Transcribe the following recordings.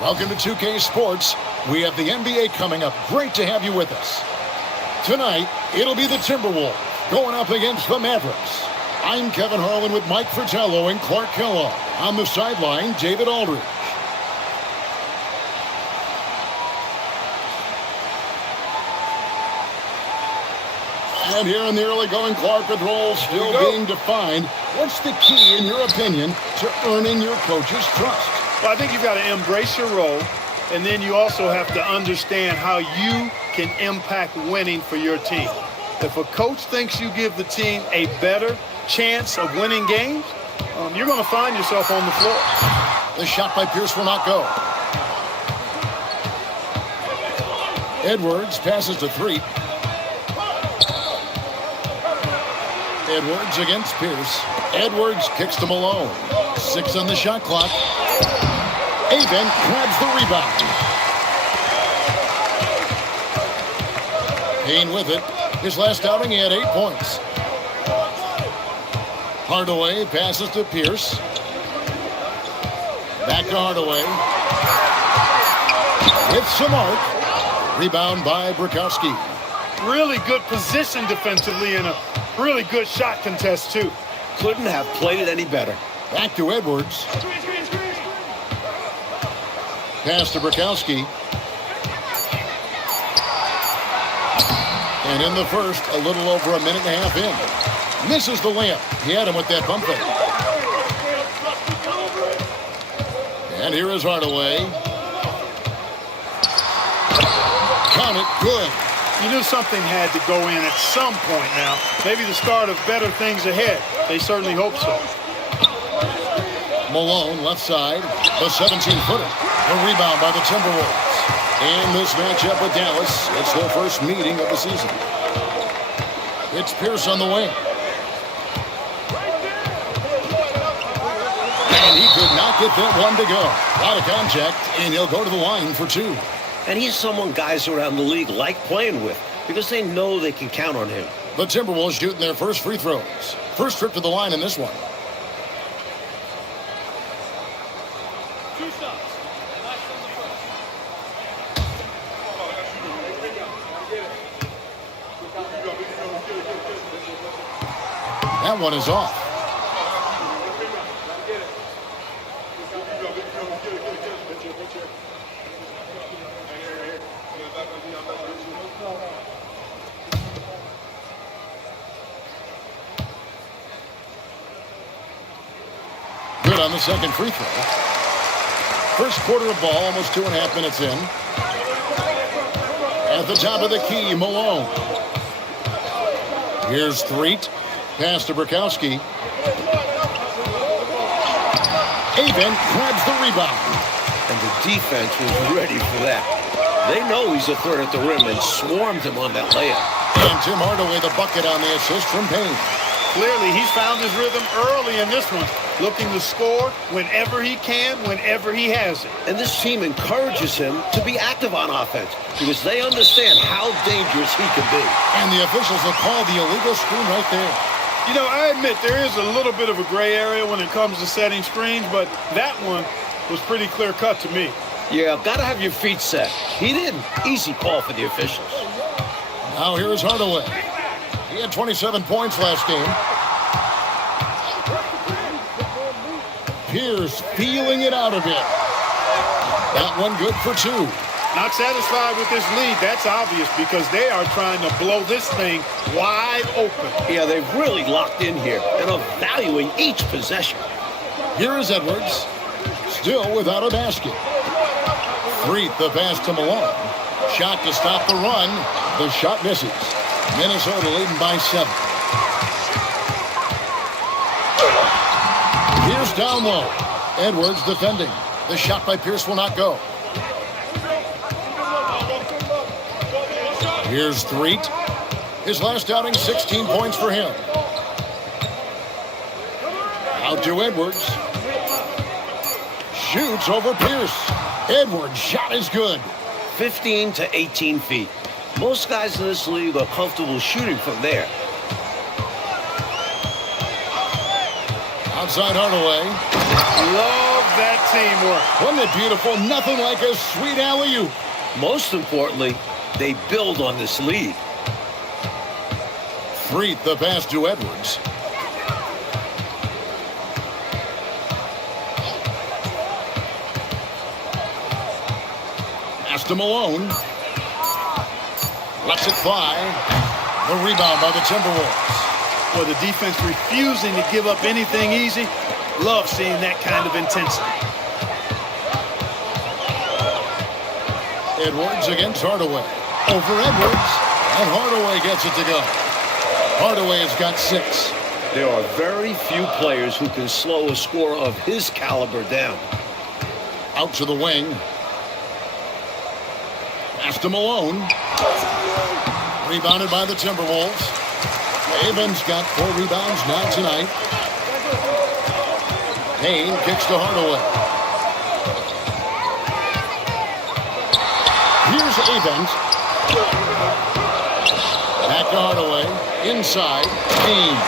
Welcome to 2K Sports. We have the NBA coming up. Great to have you with us. Tonight, it'll be the Timberwolves going up against the Mavericks. I'm Kevin Harlan with Mike Fratello and Clark Kellogg. On the sideline, David Aldridge. And here in the early going, Clark, with roles still being defined. What's the key, in your opinion, to earning your coach's trust? Well, I think you've got to embrace your role, and then you also have to understand how you can impact winning for your team. If a coach thinks you give the team a better chance of winning games, you're going to find yourself on the floor. The shot by Pierce will not go. Edwards passes to three. Edwards against Pierce. Edwards kicks to Malone. 6 on the shot clock. Avent grabs the rebound. Payne with it. His last outing, he had 8 points. Hardaway passes to Pierce. Back to Hardaway. With some arc. Rebound by Bukowski. Really good position defensively and a really good shot contest, too. Couldn't have played it any better. Back to Edwards. Pass to Bukowski. And in the first, a little over a minute and a half in. Misses the layup. He had him with that bump fake. And here is Hardaway. Count it. Good. You knew something had to go in at some point now. Maybe the start of better things ahead. They certainly hope so. Malone, left side. The 17-footer. A rebound by the Timberwolves. In this matchup with Dallas, it's their first meeting of the season. It's Pierce on the wing. And he could not get that one to go. Out of contact, and he'll go to the line for 2. And he's someone guys around the league like playing with because they know they can count on him. The Timberwolves shooting their first free throws. First trip to the line in this one. That one is off. Good on the second free throw. First quarter of ball, almost 2.5 minutes in. At the top of the key, Malone. Here's Threet. Pass to Bukowski. Avent grabs the rebound. And the defense was ready for that. They know he's a threat at the rim and swarmed him on that layup. And Tim Hardaway the bucket on the assist from Payne. Clearly, he's found his rhythm early in this one, looking to score whenever he can, whenever he has it. And this team encourages him to be active on offense because they understand how dangerous he can be. And the officials have called the illegal screen right there. You know, I admit there is a little bit of a gray area when it comes to setting screens, but that one was pretty clear-cut to me. Yeah, gotta have your feet set. He didn't. Easy call for the officials. Now here's Hardaway. He had 27 points last game. Pierce feeling it out a bit. That one good for 2. Not satisfied with this lead, that's obvious, because they are trying to blow this thing wide open. Yeah, they've really locked in here and are valuing each possession. Here is Edwards, still without a basket. Threet the pass to Malone. Shot to stop the run. The shot misses. Minnesota leading by 7. Pierce down low. Edwards defending. The shot by Pierce will not go. Here's Threet. His last outing, 16 points for him. Out to Edwards. Shoots over Pierce. Edwards' shot is good. 15 to 18 feet. Most guys in this league are comfortable shooting from there. Outside Hardaway. Love that teamwork. Wasn't it beautiful? Nothing like a sweet alley-oop. Most importantly, they build on this lead. Freet the pass to Edwards. Pass to Malone. Lets it fly. The rebound by the Timberwolves. Well, the defense refusing to give up anything easy. Love seeing that kind of intensity. Edwards against Hardaway. Over Edwards. And Hardaway gets it to go. Hardaway has got 6. There are very few players who can slow a scorer of his caliber down. Out to the wing. Pass to Malone. Rebounded by the Timberwolves. Avon's got 4 rebounds now tonight. Payne kicks to Hardaway. Here's Avon. Back to Hardaway. Inside. Payne.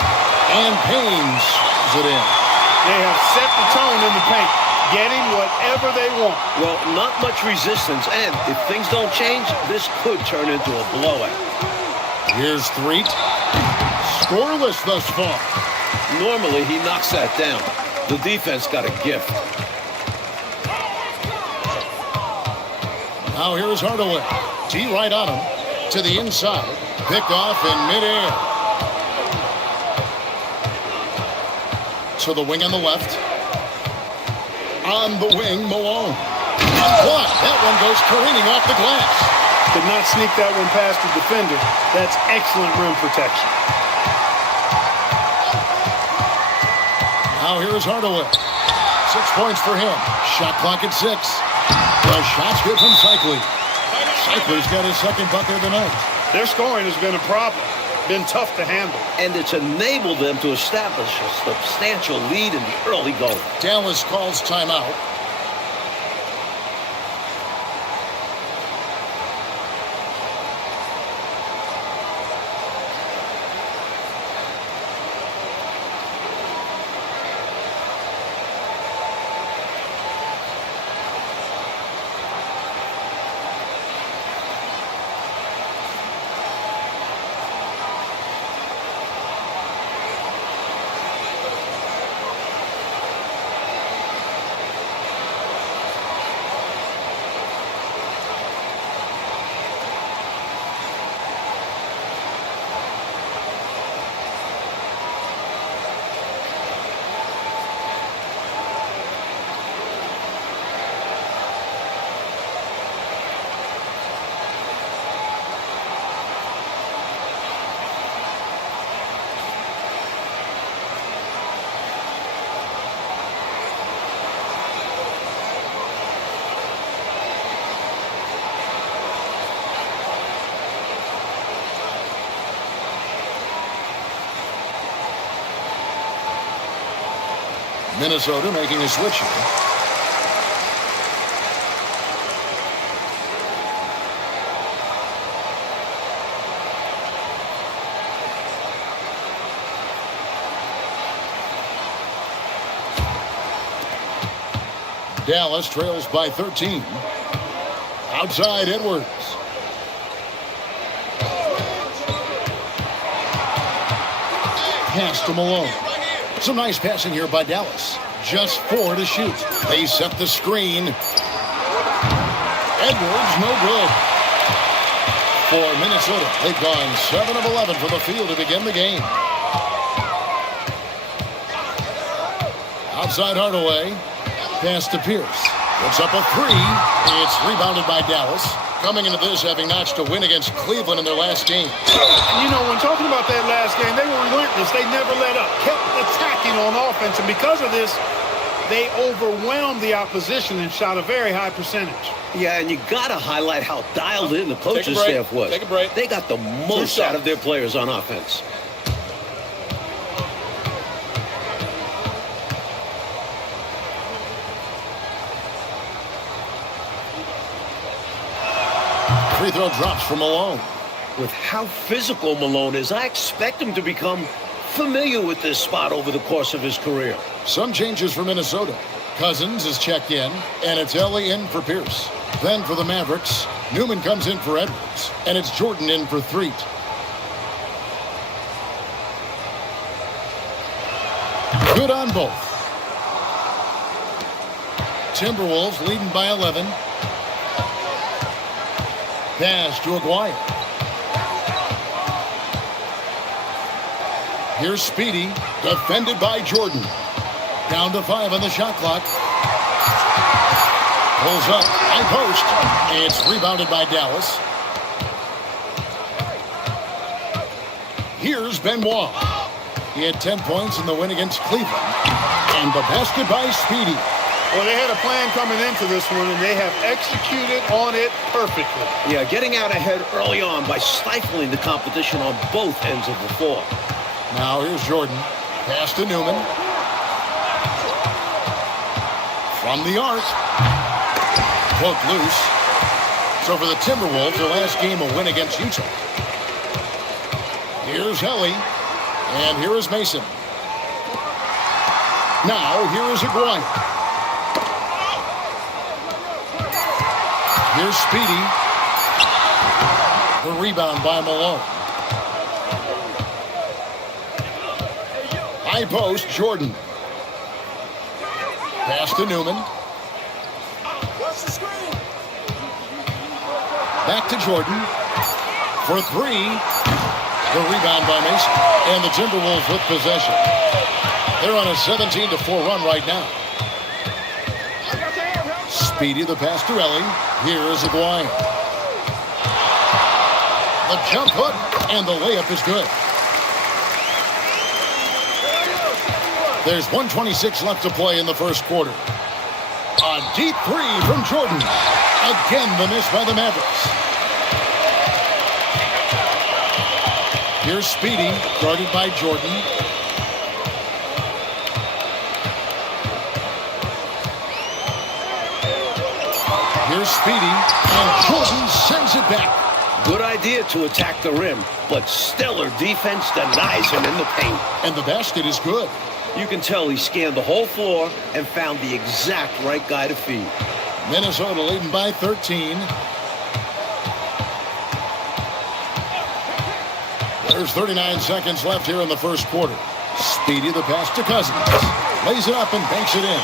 And Payne shoves it in. They have set the tone in the paint, getting whatever they want. Well, not much resistance, and if things don't change, this could turn into a blowout. Here's Freet. Scoreless thus far. Normally, he knocks that down. The defense got a gift. Now here's Hardaway. T right on him. To the inside. Pick off in midair. To the wing on the left. On the wing, Malone. And what? That one goes careening off the glass. Could not sneak that one past the defender. That's excellent rim protection. Now here's Hardaway. 6 points for him. Shot clock at 6. The shot's good from Cycli. Cycli's got his second bucket of the night. Their scoring has been a problem. Been tough to handle. And it's enabled them to establish a substantial lead in the early going. Dallas calls timeout. Minnesota making a switch here. Dallas trails by 13. Outside Edwards. Pass to Malone. Some nice passing here by Dallas. Just 4 to shoot. They set the screen. Edwards, no good. For Minnesota, they've gone 7 of 11 from the field to begin the game. Outside Hardaway. Pass to Pierce. Puts up a 3. It's rebounded by Dallas. Coming into this, having notched a win against Cleveland in their last game. You know, when talking about that last game, they were relentless. They never let up. Kept attacking on offense. And because of this, they overwhelmed the opposition and shot a very high percentage. Yeah, and you got to highlight how dialed in the coaching staff was. Take a break. They got the most out of their players on offense. Free throw drops for Malone. With how physical Malone is, I expect him to become familiar with this spot over the course of his career. Some changes for Minnesota. Cousins is checked in, and it's Ellie in for Pierce. Then for the Mavericks, Newman comes in for Edwards, and it's Jordan in for Threet. Good on both. Timberwolves leading by 11. Pass to Aguirre. Here's Speedy, defended by Jordan. Down to 5 on the shot clock. Pulls up, high post. It's rebounded by Dallas. Here's Benoit. He had 10 points in the win against Cleveland. And the basket by Speedy. Well, they had a plan coming into this one, and they have executed on it perfectly. Yeah, getting out ahead early on by stifling the competition on both ends of the floor. Now here's Jordan. Pass to Newman. From the arc. Hook loose. So for the Timberwolves, their last game a win against Utah. Here's Helly. And here is Mason. Now here is Aguirre. Here's Speedy. The rebound by Malone. High post, Jordan. Pass to Newman. Back to Jordan. For 3. The rebound by Mason. And the Timberwolves with possession. They're on a 17-4 run right now. Speedy, the pass to Ellie. Here is Aguirre. The jump hook, and the layup is good. There's 1:26 left to play in the first quarter. A deep 3 from Jordan. Again, the miss by the Mavericks. Here's Speedy, guarded by Jordan. Here's Speedy, and Jordan sends it back. Good idea to attack the rim, but stellar defense denies him in the paint. And the basket is good. You can tell he scanned the whole floor and found the exact right guy to feed. Minnesota leading by 13. There's 39 seconds left here in the first quarter. Speedy, the pass to Cousins. Lays it up and banks it in.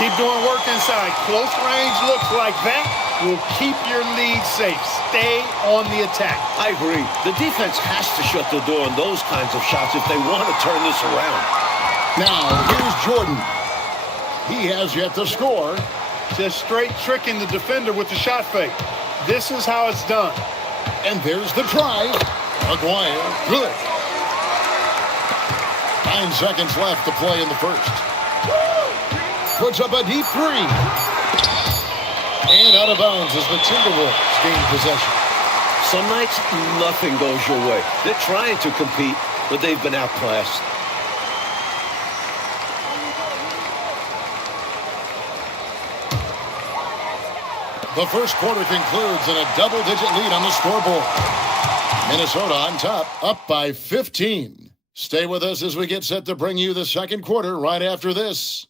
Keep doing work inside. Close range looks like that will keep your lead safe. Stay on the attack. I agree. The defense has to shut the door on those kinds of shots if they want to turn this around. Now, here's Jordan. He has yet to score. Just straight tricking the defender with the shot fake. This is how it's done. And there's the drive. Aguirre, good. 9 seconds left to play in the first. Puts up a deep 3. And out of bounds as the Timberwolves gain possession. Some nights, nothing goes your way. They're trying to compete, but they've been outclassed. The first quarter concludes in a double-digit lead on the scoreboard. Minnesota on top, up by 15. Stay with us as we get set to bring you the second quarter right after this.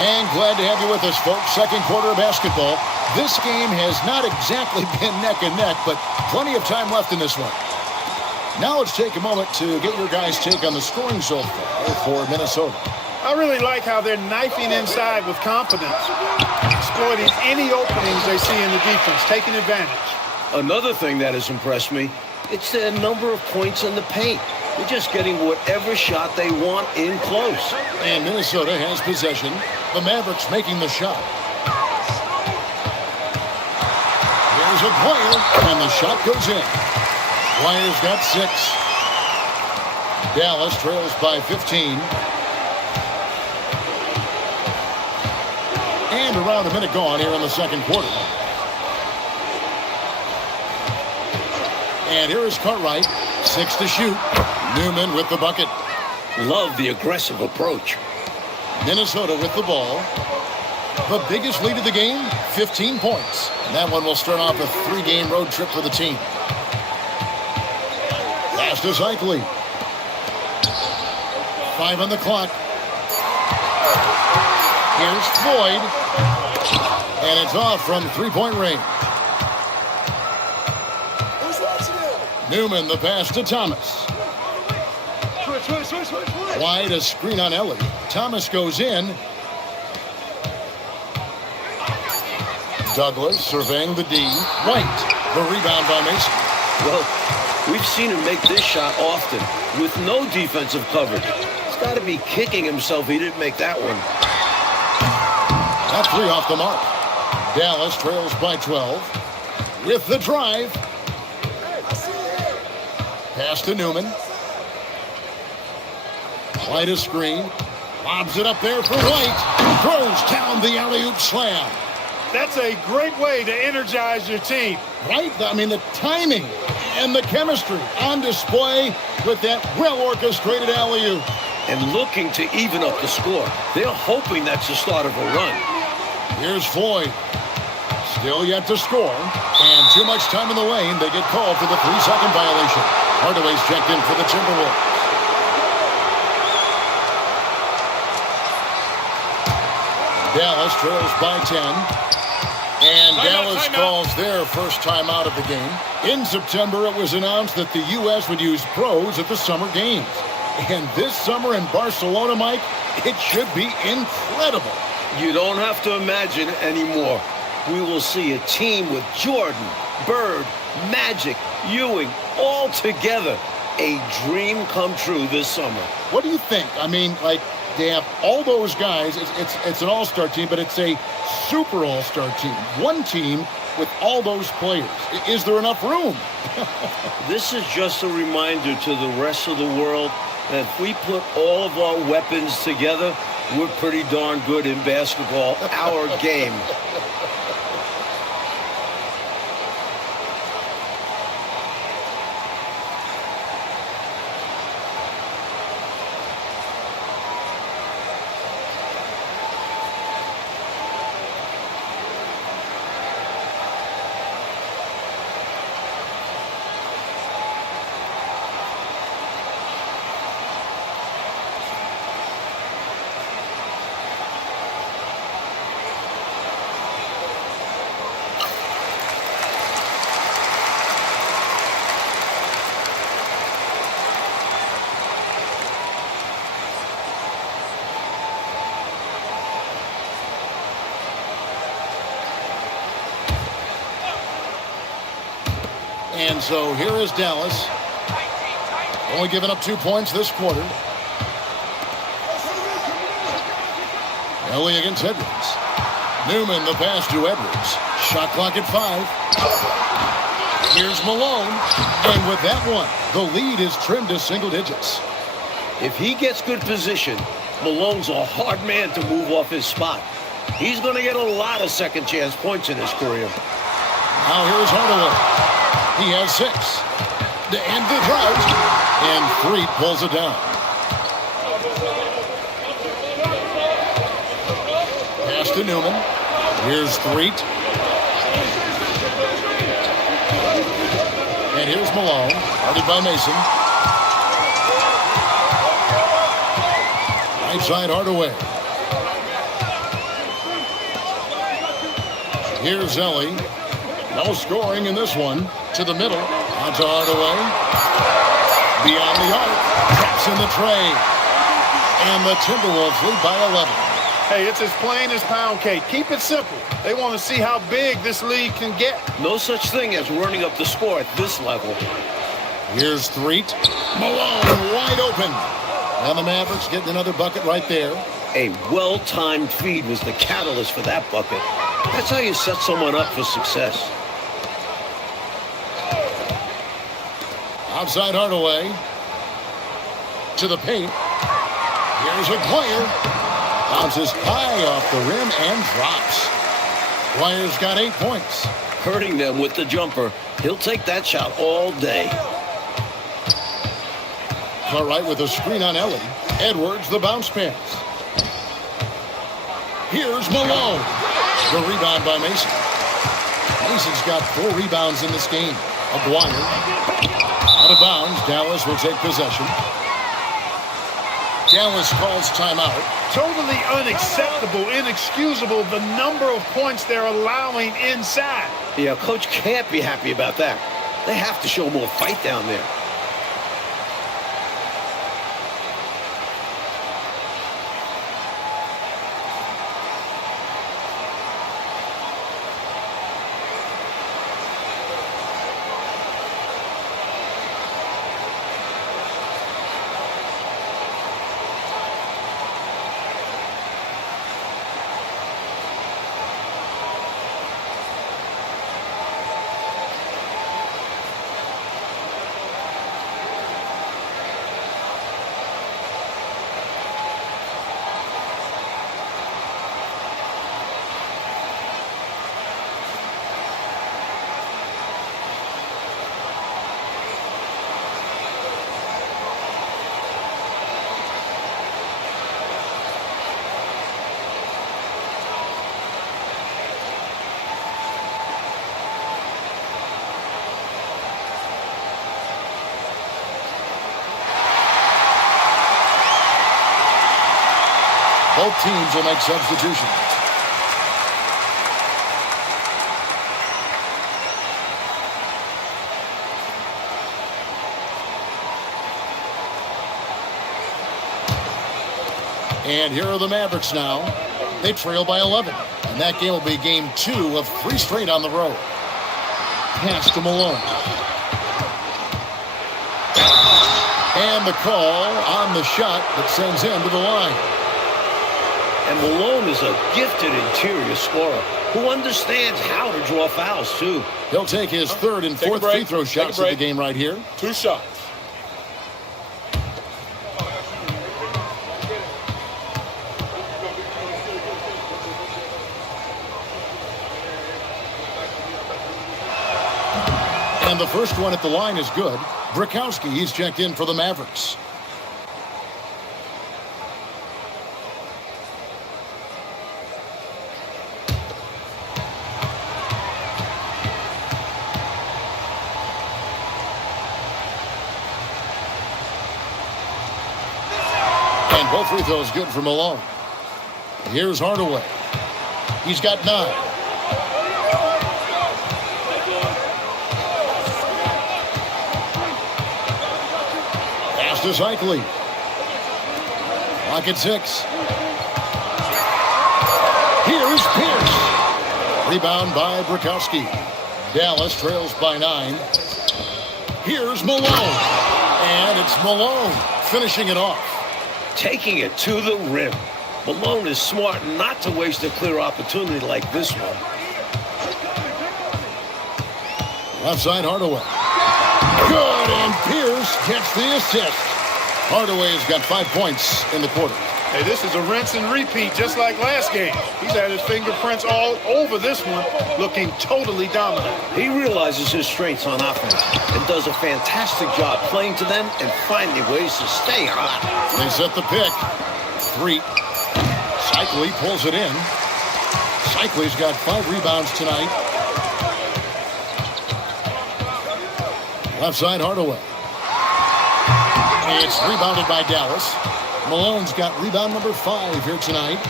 And glad to have you with us, folks. Second quarter of basketball. This game has not exactly been neck and neck, but plenty of time left in this one. Now let's take a moment to get your guys' take on the scoring so far for Minnesota. I really like how they're knifing inside with confidence, exploiting any openings they see in the defense, taking advantage. Another thing that has impressed me, it's the number of points in the paint. They're just getting whatever shot they want in close. And Minnesota has possession. The Mavericks making the shot. Here's Aguirre, and the shot goes in. Aguirre's got 6. Dallas trails by 15. And around a minute gone here in the second quarter. And here is Cartwright, 6 to shoot. Newman with the bucket. Love the aggressive approach. Minnesota with the ball. The biggest lead of the game, 15 points. And that one will start off a 3-game road trip for the team. Pass to Zeitley. 5 on the clock. Here's Floyd. And it's off from 3-point range. Newman, the pass to Thomas. Wide, a screen on Ellie. Thomas goes in. Douglas surveying the D. White, the rebound by Mason. Well, we've seen him make this shot often with no defensive coverage. He's got to be kicking himself he didn't make that one. That 3 off the mark. Dallas trails by 12. With the drive. Pass to Newman. White a screen. Lobs it up there for White. Throws down the alley-oop slam. That's a great way to energize your team. Right? I mean, the timing and the chemistry on display with that well-orchestrated alley-oop. And looking to even up the score. They're hoping that's the start of a run. Here's Floyd. Still yet to score. And too much time in the lane. They get called for the 3-second violation. Hardaway's checked in for the Timberwolves. Dallas trails by 10. And Dallas calls their first time out of the game. In September, it was announced that the U.S. would use pros at the summer games. And this summer in Barcelona, Mike, it should be incredible. You don't have to imagine anymore. We will see a team with Jordan, Bird, Magic, Ewing, all together. A dream come true this summer. What do you think? I mean, like, they have all those guys. It's an all-star team, but it's a super all-star team. One team with all those players. Is there enough room? This is just a reminder to the rest of the world that if we put all of our weapons together, we're pretty darn good in basketball. Our game. And so here is Dallas. Only giving up 2 points this quarter. Ellie against Edwards. Newman, the pass to Edwards. Shot clock at 5. Here's Malone. And with that one, the lead is trimmed to single digits. If he gets good position, Malone's a hard man to move off his spot. He's going to get a lot of second chance points in his career. Now here's Hardaway. He has 6 to end the drought, and 3 pulls it down. Pass to Newman. Here's 3. And here's Malone, guarded by Mason. Right side Hardaway. Here's Ellie. No scoring in this one. To the middle. On to Hardaway. Beyond the arc. Traps in the tray. And the Timberwolves lead by 11. Hey, it's as plain as pound cake. Keep it simple. They want to see how big this lead can get. No such thing as running up the score at this level. Here's 3. Malone wide open. And the Mavericks getting another bucket right there. A well-timed feed was the catalyst for that bucket. That's how you set someone up for success. Outside Hardaway. To the paint. Here's Aguirre. Bounces high off the rim and drops. Aguirre's got 8 points. Hurting them with the jumper. He'll take that shot all day. All right, with a screen on Ellie. Edwards, the bounce pass. Here's Malone. The rebound by Mason. Mason's got 4 rebounds in this game. Aguirre. Out of bounds. Dallas will take possession. Dallas calls timeout. Totally unacceptable, inexcusable, the number of points they're allowing inside. Yeah, coach can't be happy about that. They have to show more fight down there. Both teams will make substitutions. And here are the Mavericks now. They trail by 11. And that game will be game 2 of 3 straight on the road. Pass to Malone. And the call on the shot that sends him to the line. And Malone is a gifted interior scorer who understands how to draw fouls, too. He'll take his 3rd and 4th free throw shots of the game right here. 2 shots. And the first one at the line is good. Brakowski, he's checked in for the Mavericks. And both free throws good for Malone. Here's Hardaway. He's got 9. Pass to Cycli. Clock at 6. Here's Pierce. Rebound by Brakowski. Dallas trails by 9. Here's Malone. And it's Malone finishing it off. Taking it to the rim. Malone is smart not to waste a clear opportunity like this one. Left side, Hardaway. Good, and Pierce gets the assist. Hardaway's got 5 points in the quarter. Hey, this is a rinse and repeat, just like last game. He's had his fingerprints all over this one, looking totally dominant. He realizes his strengths on offense and does a fantastic job playing to them and finding ways to stay hot. They set the pick. 3. Cycli pulls it in. Cycli's got 5 rebounds tonight. Left side, Hardaway. It's rebounded by Dallas. Malone's got rebound number 5 here tonight.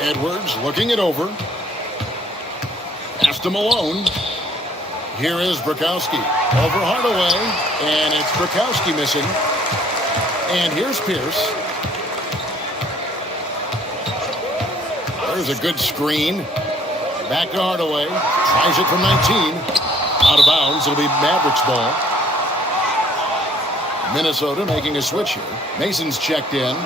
Edwards looking it over. Pass to Malone. Here is Brakowski. Over Hardaway. And it's Brakowski missing. And here's Pierce. There's a good screen. Back to Hardaway. Tries it from 19. Out of bounds. It'll be Mavericks ball. Minnesota making a switch here. Mason's checked in.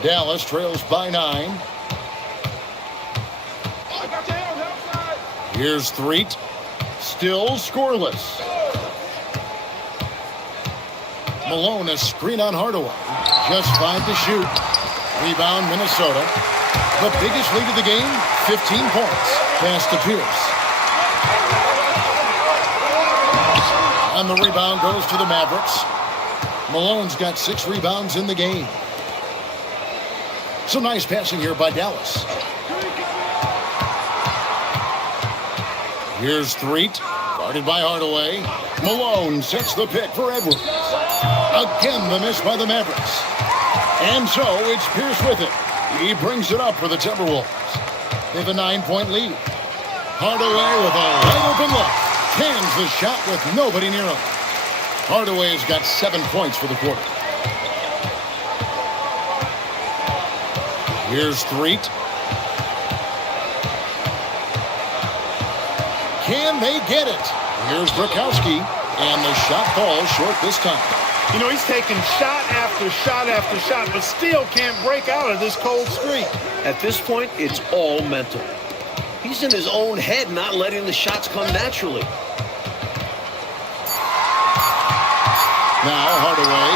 Dallas trails by 9. Here's Threet. Still scoreless. Malone, a screen on Hardaway. Just 5 to shoot. Rebound, Minnesota. The biggest lead of the game, 15 points. Pass to Pierce. And the rebound goes to the Mavericks. Malone's got 6 rebounds in the game. Some nice passing here by Dallas. Here's Threet, guarded by Hardaway. Malone sets the pick for Edwards. Again, the miss by the Mavericks. And so it's Pierce with it. He brings it up for the Timberwolves. They have a 9-point lead. Hardaway with a wide open look. Cans the shot with nobody near him. Hardaway has got 7 points for the quarter. Here's Threet. Can they get it? Here's Bukowski, and the shot falls short this time. You know, he's taking shot after shot after shot, but still can't break out of this cold streak. At this point, it's all mental. He's in his own head, not letting the shots come naturally. Now Hardaway,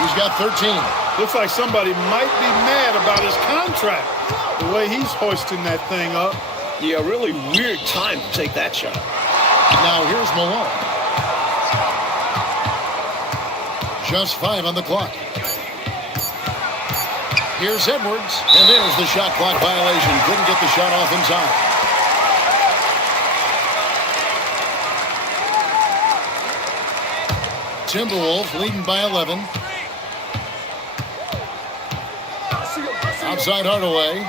he's got 13. Looks like somebody might be mad about his contract, the way he's hoisting that thing up. Yeah, really weird time to take that shot. Now here's Malone. Just 5 on the clock. Here's Edwards, and there's the shot clock violation. Couldn't get the shot off in time. Timberwolves leading by 11. Outside Hardaway.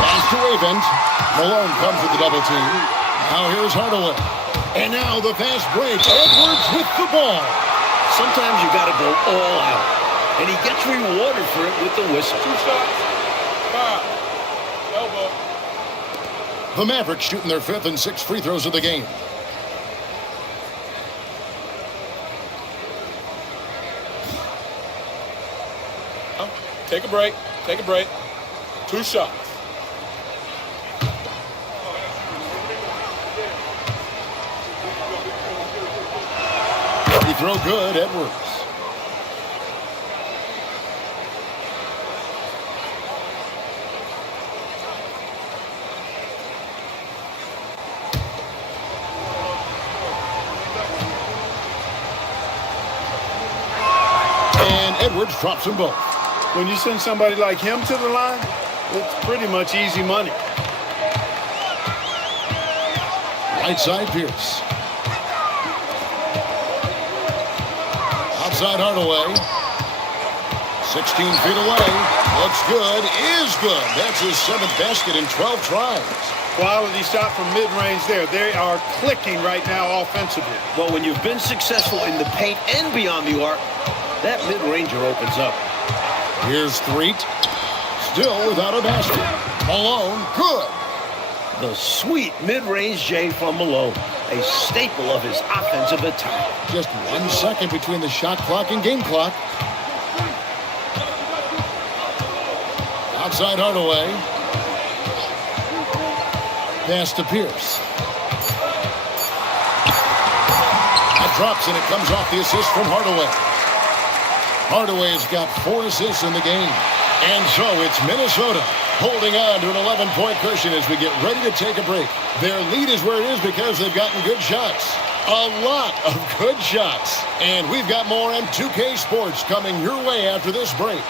Pass to Avent. Malone comes with the double team. Now here's Hardaway. And now the fast break. Edwards with the ball. Sometimes you got to go all out. And he gets rewarded for it with the whistle. 2 shots. Foul. Elbow. The Mavericks shooting their 5th and 6th free throws of the game. Take a break. Take a break. 2 shots. Free throw good, Edwards. And Edwards drops them both. When you send somebody like him to the line, it's pretty much easy money. Right side Pierce. Outside Hardaway. 16 feet away. Looks good. Is good. That's his 7th basket in 12 tries. Quality shot from mid-range there. They are clicking right now offensively. Well, when you've been successful in the paint and beyond the arc, that mid-ranger opens up. Here's Threet. Still without a basket. Malone, good. The sweet mid-range J from Malone, a staple of his offensive attack. Just 1 second between the shot clock and game clock. Outside Hardaway. Pass to Pierce. That drops and it comes off the assist from Hardaway. Hardaway's got 4 assists in the game. And so it's Minnesota holding on to an 11-point cushion as we get ready to take a break. Their lead is where it is because they've gotten good shots. A lot of good shots. And we've got more M2K Sports coming your way after this break.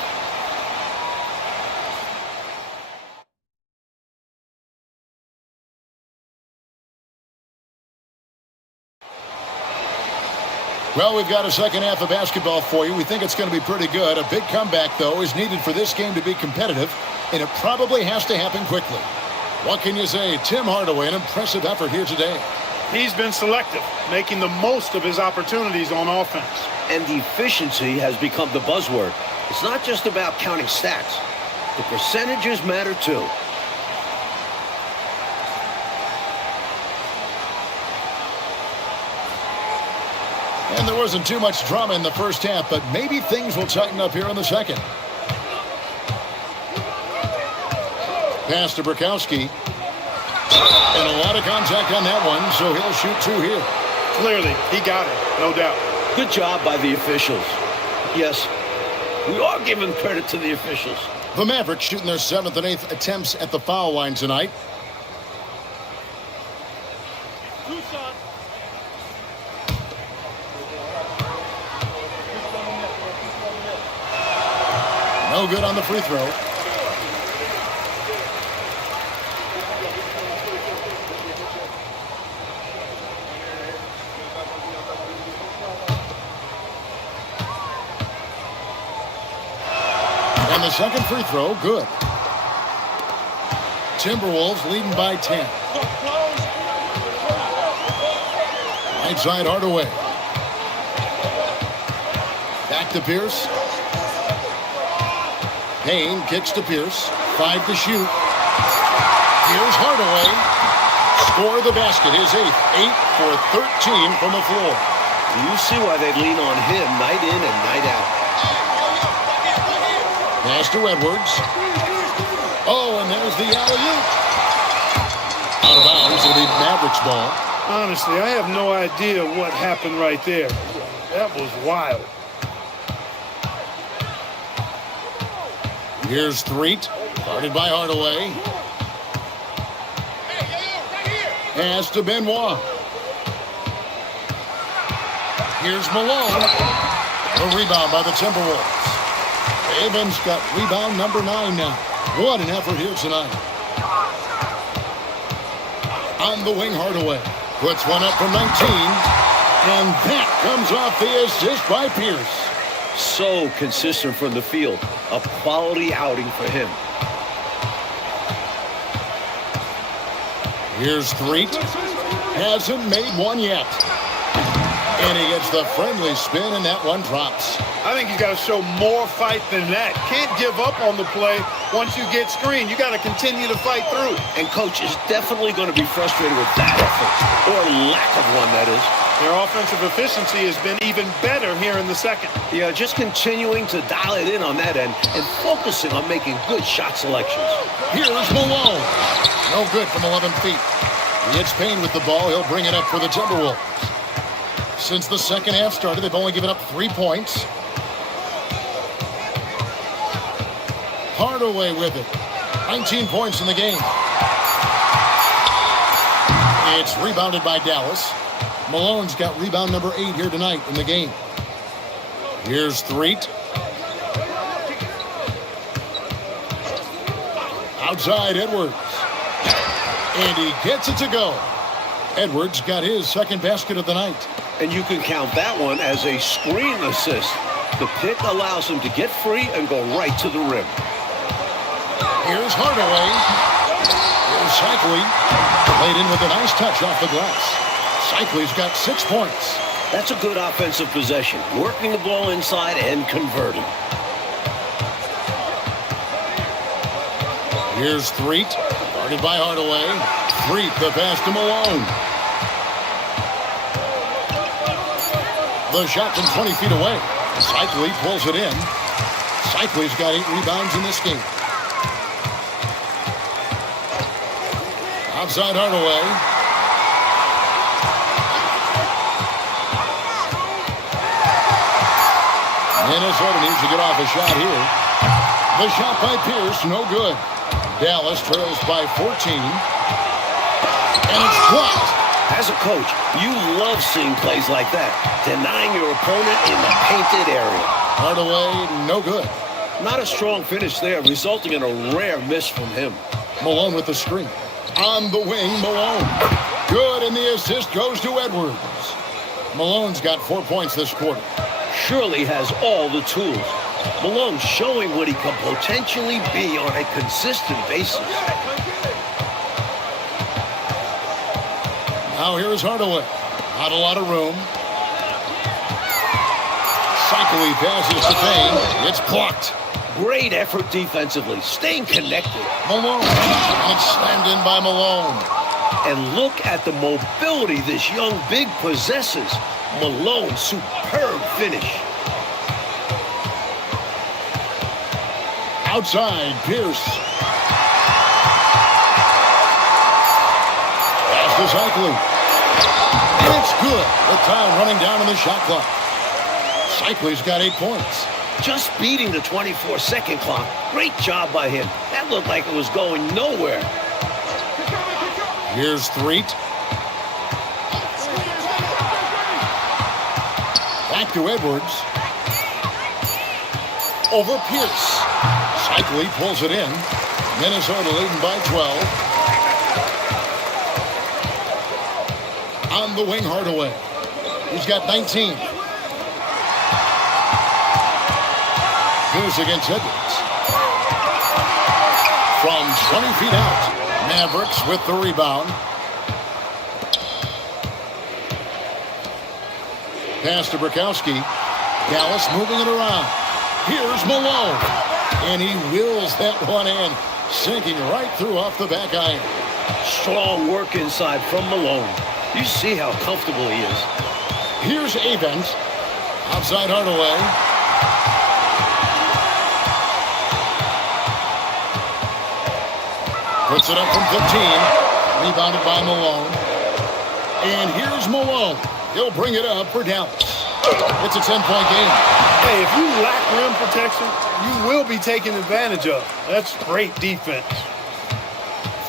Well, we've got a second half of basketball for you. We think it's going to be pretty good. A big comeback, though, is needed for this game to be competitive, and it probably has to happen quickly. What can you say? Tim Hardaway, an impressive effort here today. He's been selective, making the most of his opportunities on offense. And efficiency has become the buzzword. It's not just about counting stats. The percentages matter, too. And there wasn't too much drama in the first half, but maybe things will tighten up here in the second. Pass to Bukowski. And a lot of contact on that one, so he'll shoot 2 here. Clearly, he got it, no doubt. Good job by the officials. Yes, we are giving credit to the officials. The Mavericks shooting their 7th and 8th attempts at the foul line tonight. 2 shots. No good on the free throw. And the second free throw, good. Timberwolves leading by 10. Right side Hardaway. Back to Pierce. Payne kicks to Pierce. 5 to shoot. Here's Hardaway. Score the basket. His 8th. 8 for 13 from the floor. You see why they lean on him night in and night out. Pass to Edwards. Oh, and there's the alley-oop. Out of bounds. It'll be Mavericks ball. Honestly, I have no idea what happened right there. That was wild. Here's Threet. Guarded by Hardaway. Pass to Benoit. Here's Malone. A rebound by the Timberwolves. Evans got rebound number 9 now. What an effort here tonight. On the wing, Hardaway. Puts one up from 19. And that comes off the assist by Pierce. So consistent from the field. A quality outing for him. Here's Threet. Hasn't made one yet. And he gets the friendly spin, and that one drops. I think he's got to show more fight than that. Can't give up on the play once you get screened. You got to continue to fight through. And coach is definitely going to be frustrated with that effort, or lack of one, that is. Their offensive efficiency has been even better here in the second. Yeah, just continuing to dial it in on that end and focusing on making good shot selections. Here's Malone. No good from 11 feet. He hits Payne with the ball. He'll bring it up for the Timberwolves. Since the second half started, they've only given up 3 points. Hardaway with it. 19 points in the game. It's rebounded by Dallas. Malone's got rebound number 8 here tonight in the game. Here's Threet. Outside Edwards. And he gets it to go. Edwards got his second basket of the night. And you can count that one as a screen assist. The pick allows him to get free and go right to the rim. Here's Hardaway. Here's Cycli. Played in with a nice touch off the glass. Cycli's got 6 points. That's a good offensive possession. Working the ball inside and converting. Here's Threet. Guarded by Hardaway. Threet, the pass to Malone. The shot from 20 feet away. Cycli pulls it in. Cycli's got 8 rebounds in this game. Outside Hardaway. Minnesota needs to get off a shot here. The shot by Pierce, no good. Dallas trails by 14. And it's blocked. As a coach, you love seeing plays like that, denying your opponent in the painted area. Hardaway, no good. Not a strong finish there, resulting in a rare miss from him. Malone with the screen. On the wing, Malone. Good, and the assist goes to Edwards. Malone's got 4 points this quarter. Surely has all the tools. Malone showing what he can potentially be on a consistent basis. Now here's Hardaway. Not a lot of room. Cycli passes to Payne. It's blocked. Great effort defensively, staying connected. Malone. And it's slammed in by Malone. And look at the mobility this young big possesses. Malone's superb finish. Outside, Pierce. Pass to Cycli. And it's good. The time running down on the shot clock. Cycli's got 8 points. Just beating the 24-second clock. Great job by him. That looked like it was going nowhere. Here's Threet. Back to Edwards. over Pierce. Cycli pulls it in. Minnesota leading by 12. On the wing, Hardaway. He's got 19. Pierce against Edwards. From 20 feet out. Mavericks with the rebound. Pass to Bukowski. Dallas moving it around. Here's Malone. And he wheels that one in. Sinking right through off the back iron. Strong work inside from Malone. You see how comfortable he is. Here's Avent. Outside Hardaway. Puts it up from 15. Rebounded by Malone. And here's Malone. He'll bring it up for Dallas. It's a 10-point game. Hey, if you lack rim protection, you will be taken advantage of. That's great defense.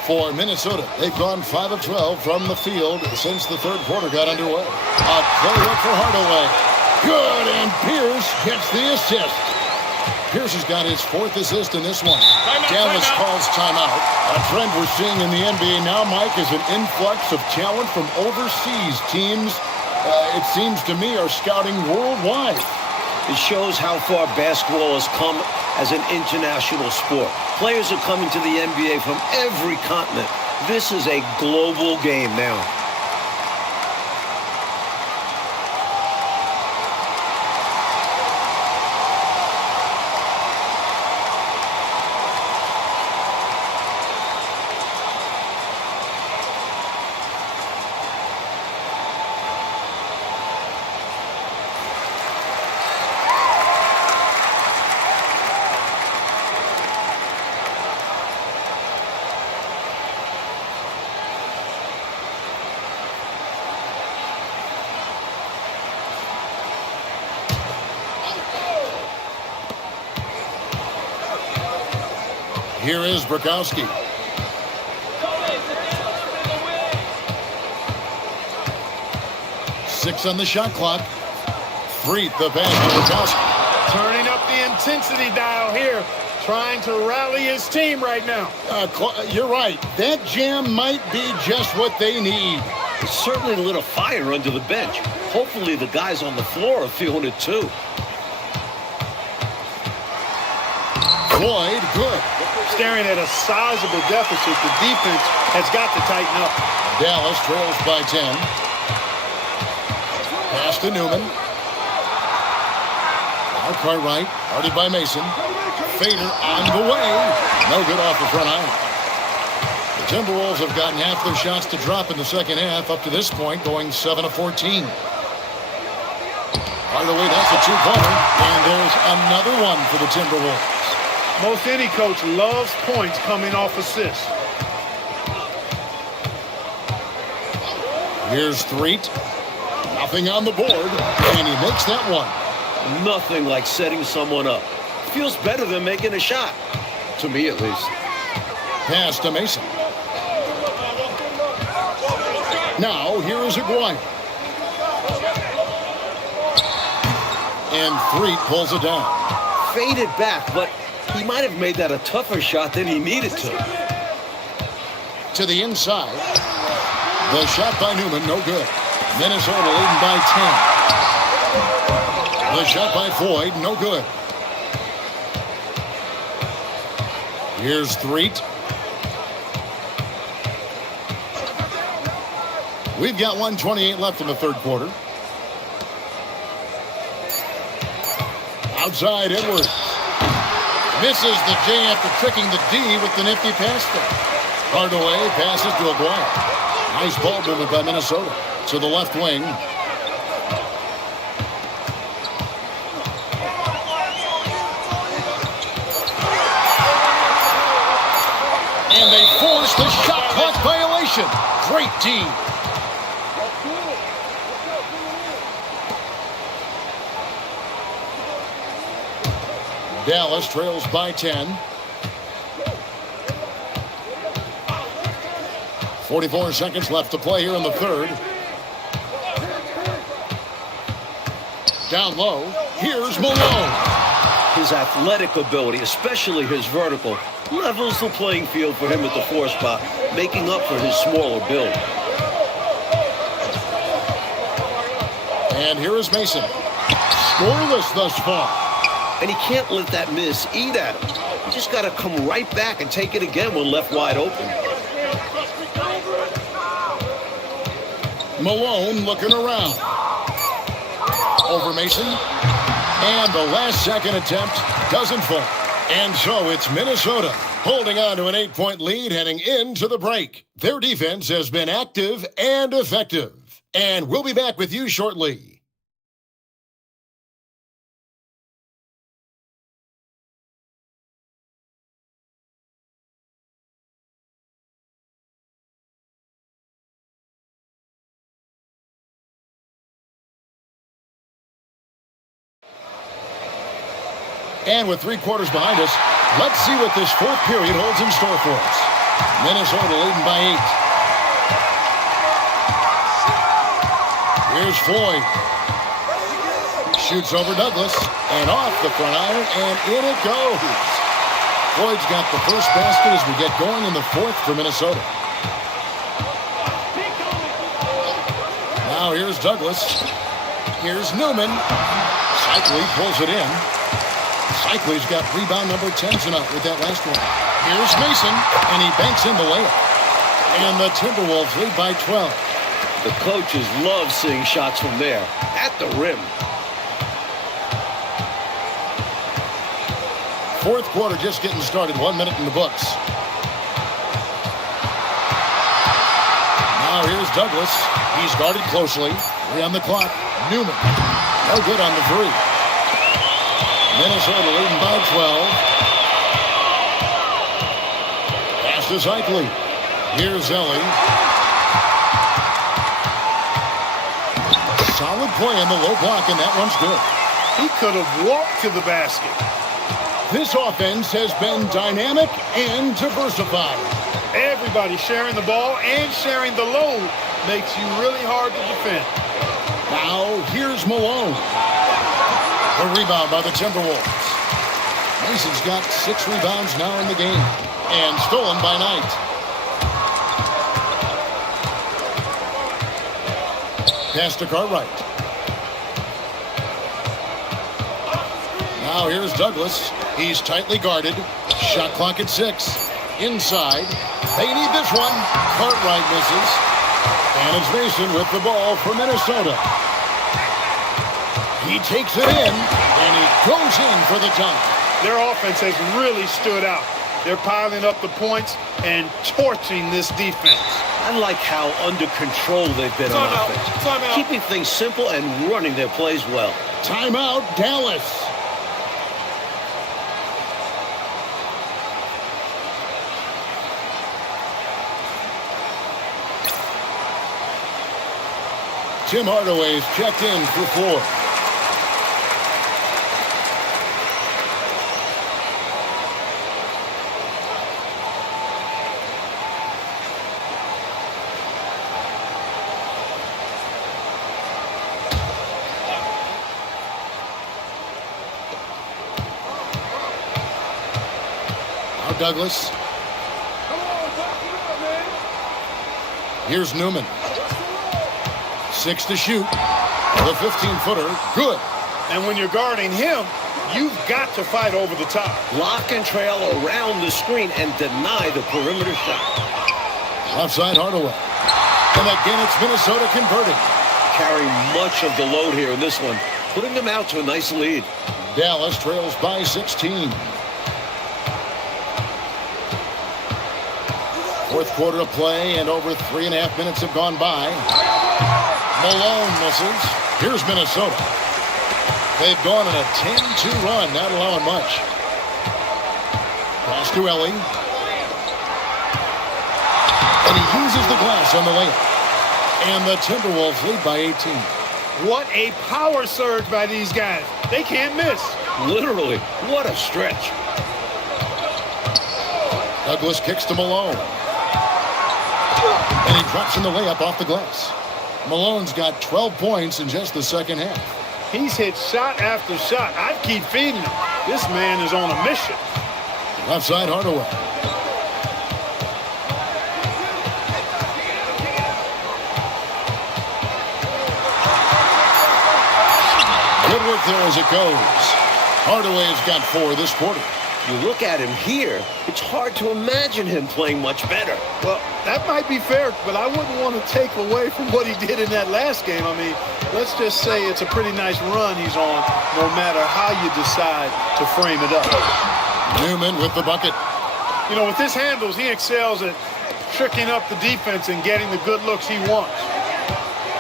For Minnesota, they've gone 5 of 12 from the field since the third quarter got underway. A play look for Hardaway. Good, and Pierce gets the assist. Pierce has got his 4th assist in this one. Dallas calls timeout. A trend we're seeing in the NBA now, Mike, is an influx of talent from overseas teams. It seems to me are scouting worldwide. It shows how far basketball has come as an international sport. Players are coming to the NBA from every continent. This is a global game now. Here is Bukowski. Six on the shot clock. 3, the pass to Bukowski. Turning up the intensity dial here. Trying to rally his team right now. You're right. That jam might be just what they need. It certainly lit a fire under the bench. Hopefully the guys on the floor are feeling it too. Floyd, good. Staring at a sizable deficit, the defense has got to tighten up. Dallas trails by 10. Pass to Newman. Now Cartwright, guarded by Mason. Fader on the way. No good off the front iron. The Timberwolves have gotten half their shots to drop in the second half up to this point, going 7 of 14. Hardaway, that's a two-pointer. And there's another one for the Timberwolves. Most any coach loves points coming off assists. Here's Threet. Nothing on the board, and he makes that one. Nothing like setting someone up. Feels better than making a shot. To me, at least. Pass to Mason. Now, here is Aguirre. And Threet pulls it down. Faded back, but he might have made that a tougher shot than he needed to. To the inside. The shot by Newman, no good. Minnesota leading by 10. The shot by Floyd, no good. Here's Threet. We've got 1:28 left in the third quarter. Outside Edwards. Misses the J after tricking the D with the nifty pass fake. Hardaway passes to Aguirre. Nice ball movement by Minnesota to the left wing. And they force the shot clock violation. Great D. Dallas trails by 10. 44 seconds left to play here in the third. Down low, here's Malone. His athletic ability, especially his vertical, levels the playing field for him at the 4 spot, making up for his smaller build. And here is Mason. Scoreless thus far. And he can't let that miss eat at him. You just got to come right back and take it again when left wide open. Malone looking around. Over Mason. And the last second attempt doesn't fall. And so it's Minnesota holding on to an 8-point lead heading into the break. Their defense has been active and effective. And we'll be back with you shortly. And with 3 quarters behind us, let's see what this fourth period holds in store for us. Minnesota leading by 8. Here's Floyd. Shoots over Douglas and off the front iron, and in it goes. Floyd's got the first basket as we get going in the fourth for Minnesota. Now here's Douglas. Here's Newman. Cycli pulls it in. Cycli's got rebound number 10 tonight with that last one. Here's Mason, and he banks in the layup. And the Timberwolves lead by 12. The coaches love seeing shots from there, at the rim. Fourth quarter just getting started, 1 minute in the books. Now here's Douglas. He's guarded closely. 3 on the clock. Newman. No good on the 3. Minnesota leading by 12. Pass to Cycli. Here's Ellie. Solid play in the low block, and that one's good. He could have walked to the basket. This offense has been dynamic and diversified. Everybody sharing the ball and sharing the load makes you really hard to defend. Now, here's Malone. The rebound by the Timberwolves. Mason's got 6 rebounds now in the game. And stolen by Knight. Pass to Cartwright. Now here's Douglas. He's tightly guarded. Shot clock at 6. Inside. They need this one. Cartwright misses. And it's Mason with the ball for Minnesota. He takes it in, and he goes in for the dunk. Their offense has really stood out. They're piling up the points and torching this defense. I like how under control they've been on offense. Keeping things simple and running their plays well. Timeout, Dallas. Tim Hardaway's checked in for 4. Douglas. Here's Newman. 6 to shoot. The 15-footer. Good. And when you're guarding him, you've got to fight over the top. Lock and trail around the screen and deny the perimeter shot. Offside Hardaway. And again, it's Minnesota converting. Carry much of the load here in this one, putting them out to a nice lead. Dallas trails by 16. Fourth quarter of play, and over 3.5 minutes have gone by. Malone misses. Here's Minnesota. They've gone on a 10-2 run, not allowing much. Pass to Ellie. And he uses the glass on the layup. And the Timberwolves lead by 18. What a power surge by these guys. They can't miss. Literally, what a stretch. Douglas kicks to Malone. And he drops in the layup off the glass. Malone's got 12 points in just the second half. He's hit shot after shot. I'd keep feeding him. This man is on a mission. Left side, Hardaway. Good work there as it goes. Hardaway has got 4 this quarter. You look at him here, it's hard to imagine him playing much better. Well, that might be fair, but I wouldn't want to take away from what he did in that last game. I mean, let's just say it's a pretty nice run he's on, no matter how you decide to frame it up. Newman with the bucket. You know, with his handles, he excels at tricking up the defense and getting the good looks he wants.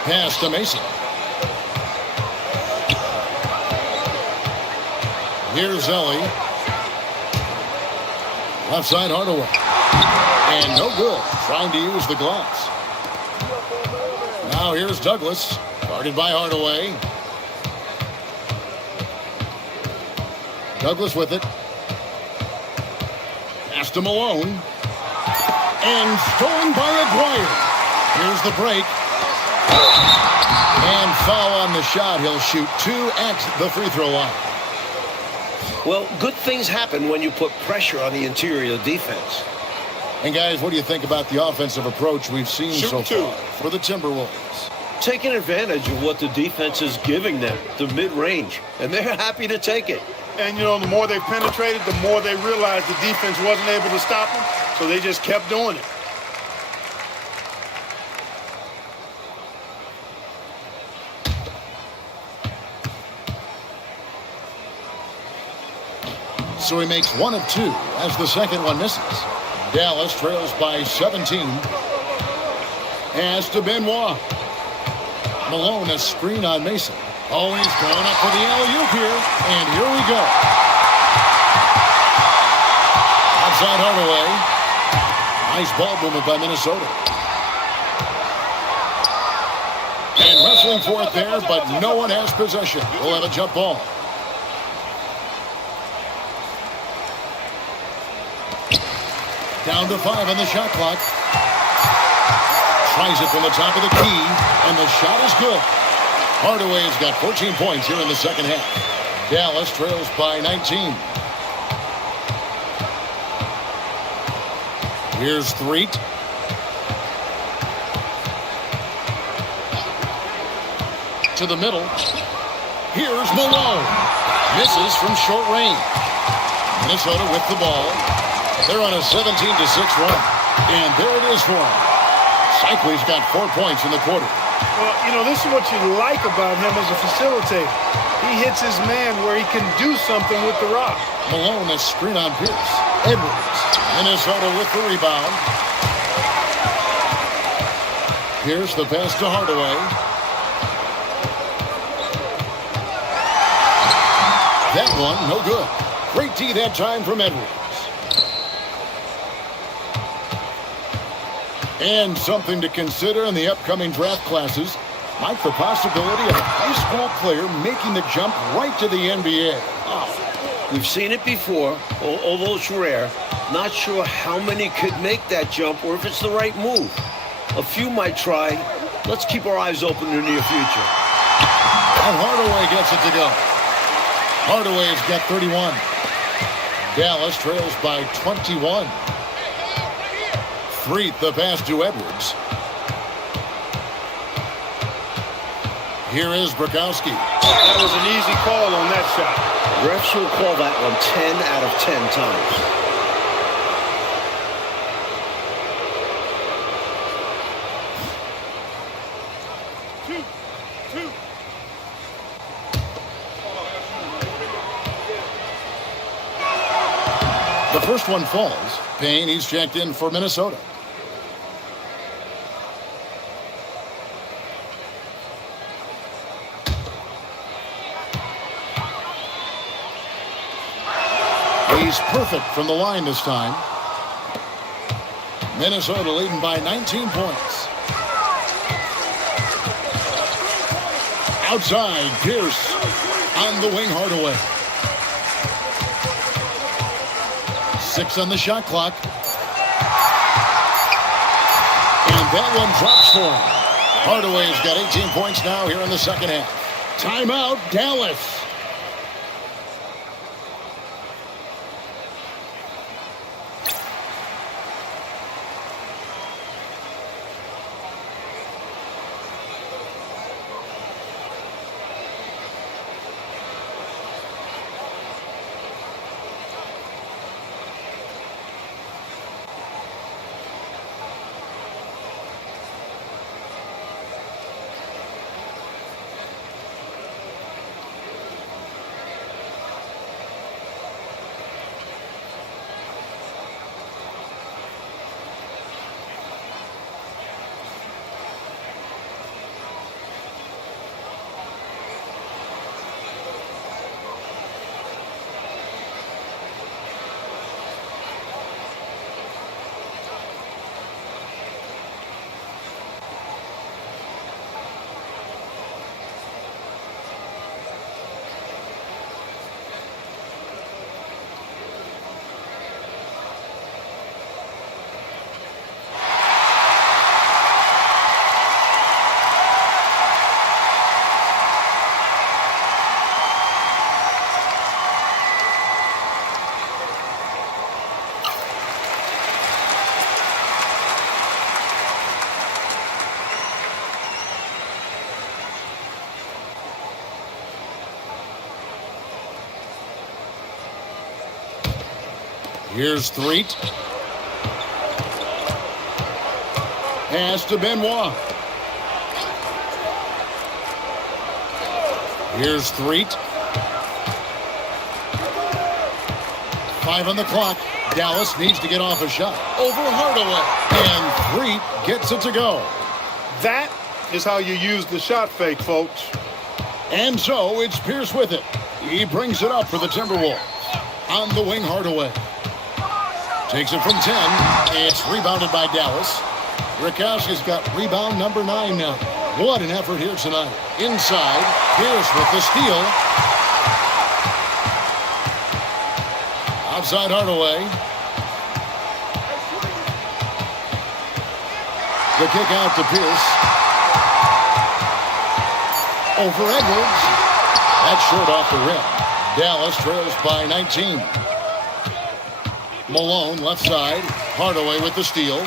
Pass to Mason. Here's Zelly. Left side, Hardaway. And no good. Trying to use the glass. Now here's Douglas. Guarded by Hardaway. Douglas with it. Pass to Malone. And stolen by Aguirre. Here's the break. And foul on the shot. He'll shoot 2 at the free throw line. Well, good things happen when you put pressure on the interior defense. And guys, what do you think about the offensive approach we've seen so far for the Timberwolves? Taking advantage of what the defense is giving them, the mid-range, and they're happy to take it. And, you know, the more they penetrated, the more they realized the defense wasn't able to stop them, so they just kept doing it. So he makes 1 of 2 as the second one misses. Dallas trails by 17. Pass to Benoit. Malone, a screen on Mason. Oh, he's going up for the alley-oop here. And here we go. Outside Hardaway. Nice ball movement by Minnesota. And wrestling for it there, but no one has possession. We'll have a jump ball. Down to 5 on the shot clock. Tries it from the top of the key, and the shot is good. Hardaway's got 14 points here in the second half. Dallas trails by 19. Here's Threet. To the middle. Here's Malone. Misses from short range. Minnesota with the ball. They're on a 17-6 run. And there it is for him. Cycley's got 4 points in the quarter. Well, you know, this is what you like about him as a facilitator. He hits his man where he can do something with the rock. Malone, a screen on Pierce. Edwards. Minnesota with the rebound. Here's the pass to Hardaway. That one, no good. Great D that time from Edwards. And something to consider in the upcoming draft classes, like the possibility of a high school player making the jump right to the NBA. Oh, we've seen it before, although it's rare. Not sure how many could make that jump or if it's the right move. A few might try. Let's keep our eyes open in the near future. And Hardaway gets it to go. Hardaway's got 31. Dallas trails by 21. Threet, the pass to Edwards. Here is Bukowski. That was an easy call on that shot. Refs will call that one 10 out of 10 times. The first one falls. Payne, he's checked in for Minnesota. He's perfect from the line this time. Minnesota leading by 19 points. Outside, Pierce on the wing, Hardaway. 6 on the shot clock. And that one drops for him. Hardaway's got 18 points now here in the second half. Timeout, Dallas. Here's Threet. Pass to Benoit. Here's Threet. 5 on the clock. Dallas needs to get off a shot. Over Hardaway. And Threet gets it to go. That is how you use the shot fake, folks. And so it's Pierce with it. He brings it up for the Timberwolves. On the wing, Hardaway. Takes it from 10. It's rebounded by Dallas. Rakowski's got rebound number 9 now. What an effort here tonight. Inside, Pierce with the steal. Outside Hardaway. The kick out to Pierce. Over Edwards. That's short off the rim. Dallas trails by 19. Malone left side. Hardaway with the steal.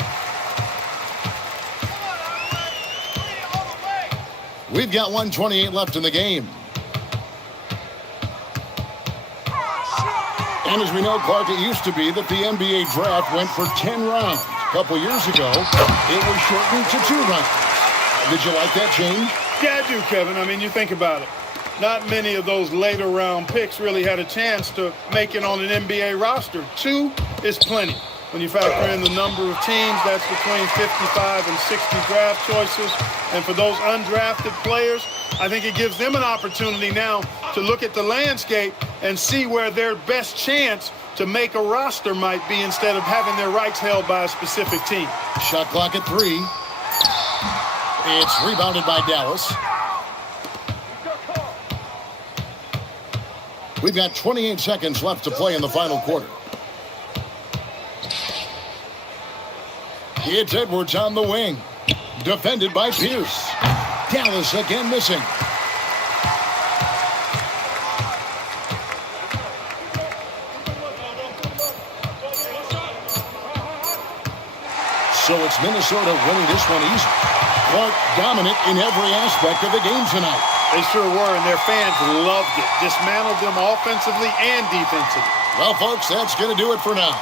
We've got 1:28 left in the game. And as we know, Clark, it used to be that the NBA draft went for 10 rounds. A couple years ago, it was shortened to 2 rounds. Did you like that change? Yeah, I do, Kevin. I mean, you think about it. Not many of those later round picks really had a chance to make it on an NBA roster. 2 is plenty. When you factor in the number of teams, that's between 55 and 60 draft choices. And for those undrafted players, I think it gives them an opportunity now to look at the landscape and see where their best chance to make a roster might be instead of having their rights held by a specific team. Shot clock at 3. It's rebounded by Dallas. We've got 28 seconds left to play in the final quarter. It's Edwards on the wing. Defended by Pierce. Dallas again missing. So it's Minnesota winning this one easy. Clark dominant in every aspect of the game tonight. They sure were, and their fans loved it. Dismantled them offensively and defensively. Well, folks, that's going to do it for now.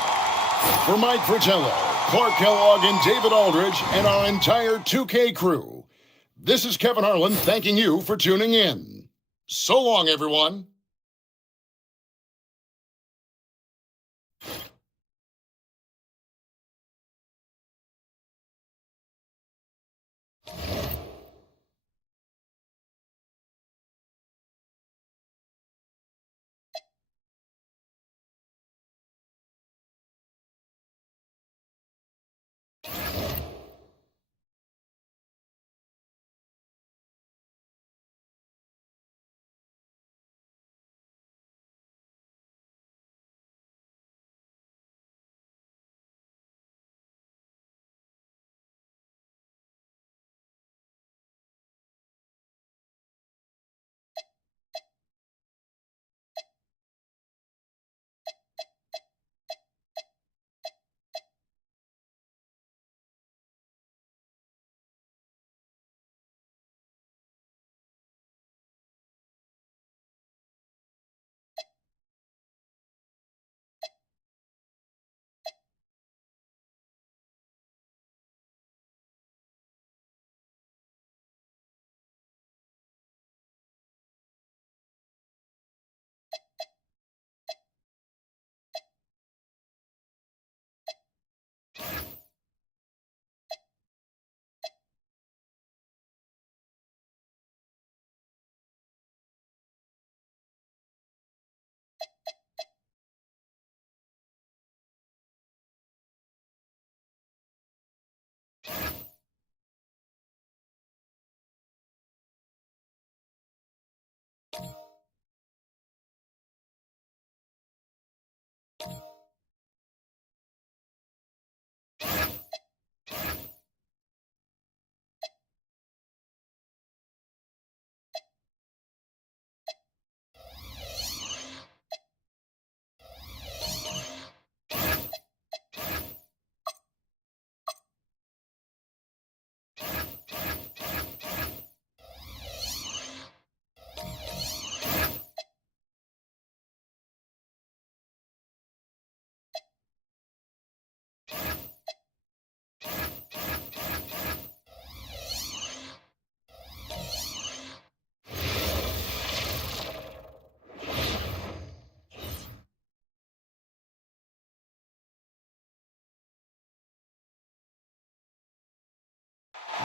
For Mike Fratello, Clark Kellogg, and David Aldridge, and our entire 2K crew, this is Kevin Harlan thanking you for tuning in. So long, everyone.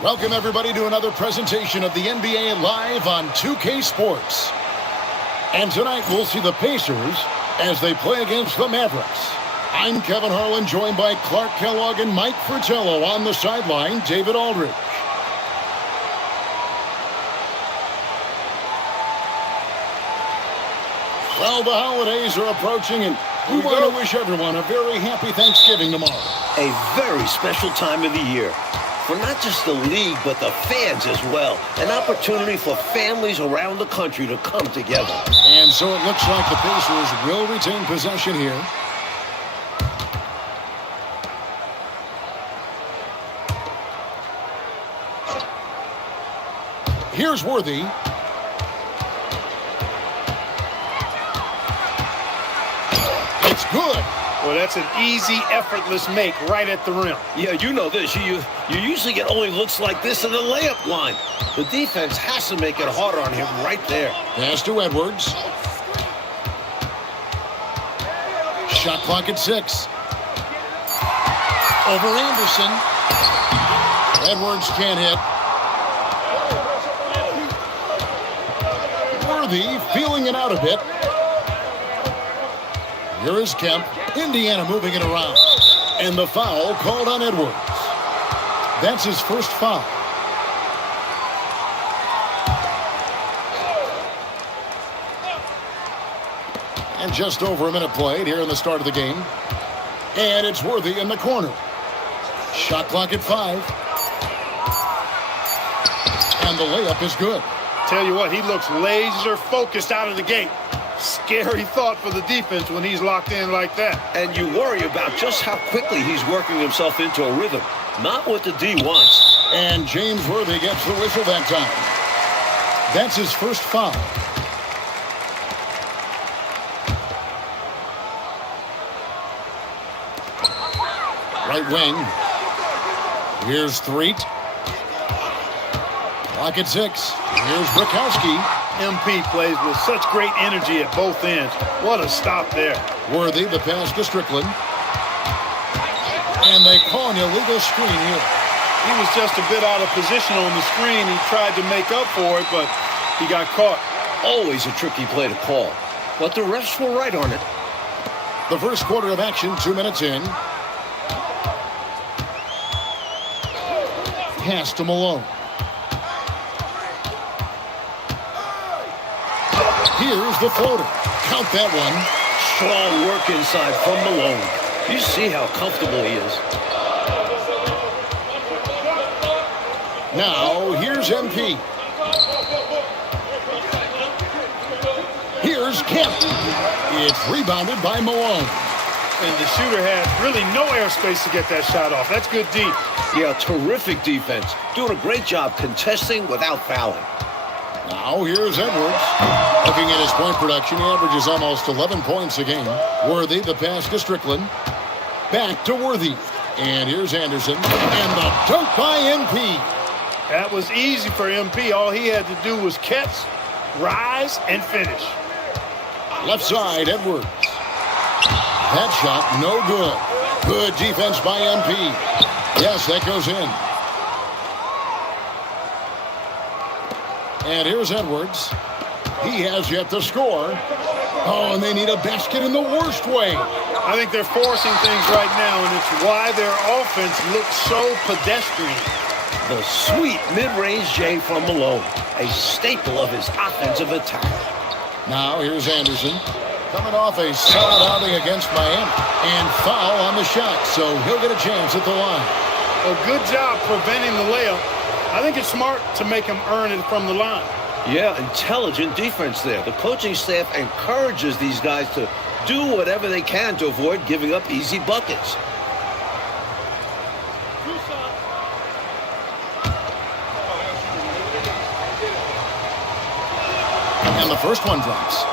Welcome, everybody, to another presentation of the NBA live on 2K Sports. And tonight, we'll see the Pacers as they play against the Mavericks. I'm Kevin Harlan, joined by Clark Kellogg and Mike Fratello. On the sideline, David Aldridge. Well, the holidays are approaching, and we want to wish everyone a very happy Thanksgiving tomorrow. A very special time of the year for not just the league, but the fans as well. An opportunity for families around the country to come together. And so it looks like the Pacers will retain possession here. Here's Worthy. It's good. Well, that's an easy, effortless make right at the rim. Yeah, you know this. You usually get only looks like this in the layup line. The defense has to make it harder on him right there. Pass to Edwards. Shot clock at 6. Over Anderson. Edwards can't hit. Worthy feeling it out a bit. Here is Kemp. Indiana moving it around. And the foul called on Edwards. That's his first foul. And just over a minute played here in the start of the game. And it's Worthy in the corner. Shot clock at 5. And the layup is good. Tell you what, he looks laser focused out of the gate. Scary thought for the defense when he's locked in like that. And you worry about just how quickly he's working himself into a rhythm. Not what the D wants. And James Worthy gets the whistle that time. That's his first foul. Right wing. Here's Threet. Clock at 6. Here's Bukowski. MP plays with such great energy at both ends. What a stop there. Worthy, the pass to Strickland. And they call an illegal screen here. He was just a bit out of position on the screen. He tried to make up for it, but he got caught. Always a tricky play to call. But the refs were right on it. The first quarter of action, 2 minutes in. Pass to Malone. Here's the floater. Count that one. Strong work inside from Malone. You see how comfortable he is. Now, here's MP. Here's Kemp. It's rebounded by Malone. And the shooter had really no airspace to get that shot off. That's good D. Yeah, terrific defense. Doing a great job contesting without fouling. Now, here's Edwards. Looking at his point production, he averages almost 11 points a game. Worthy, the pass to Strickland. Back to Worthy. And here's Anderson. And the dunk by MP. That was easy for MP. All he had to do was catch, rise, and finish. Left side, Edwards. That shot, no good. Good defense by MP. Yes, that goes in. And here's Edwards. He has yet to score. Oh, and they need a basket in the worst way. I think they're forcing things right now, and it's why their offense looks so pedestrian. The sweet mid-range J from Malone, a staple of his offensive attack. Now here's Anderson. Coming off a solid outing against Miami. And foul on the shot, so he'll get a chance at the line. A good job preventing the layup. I think it's smart to make him earn it from the line. Yeah, intelligent defense there. The coaching staff encourages these guys to do whatever they can to avoid giving up easy buckets. And the first one drops.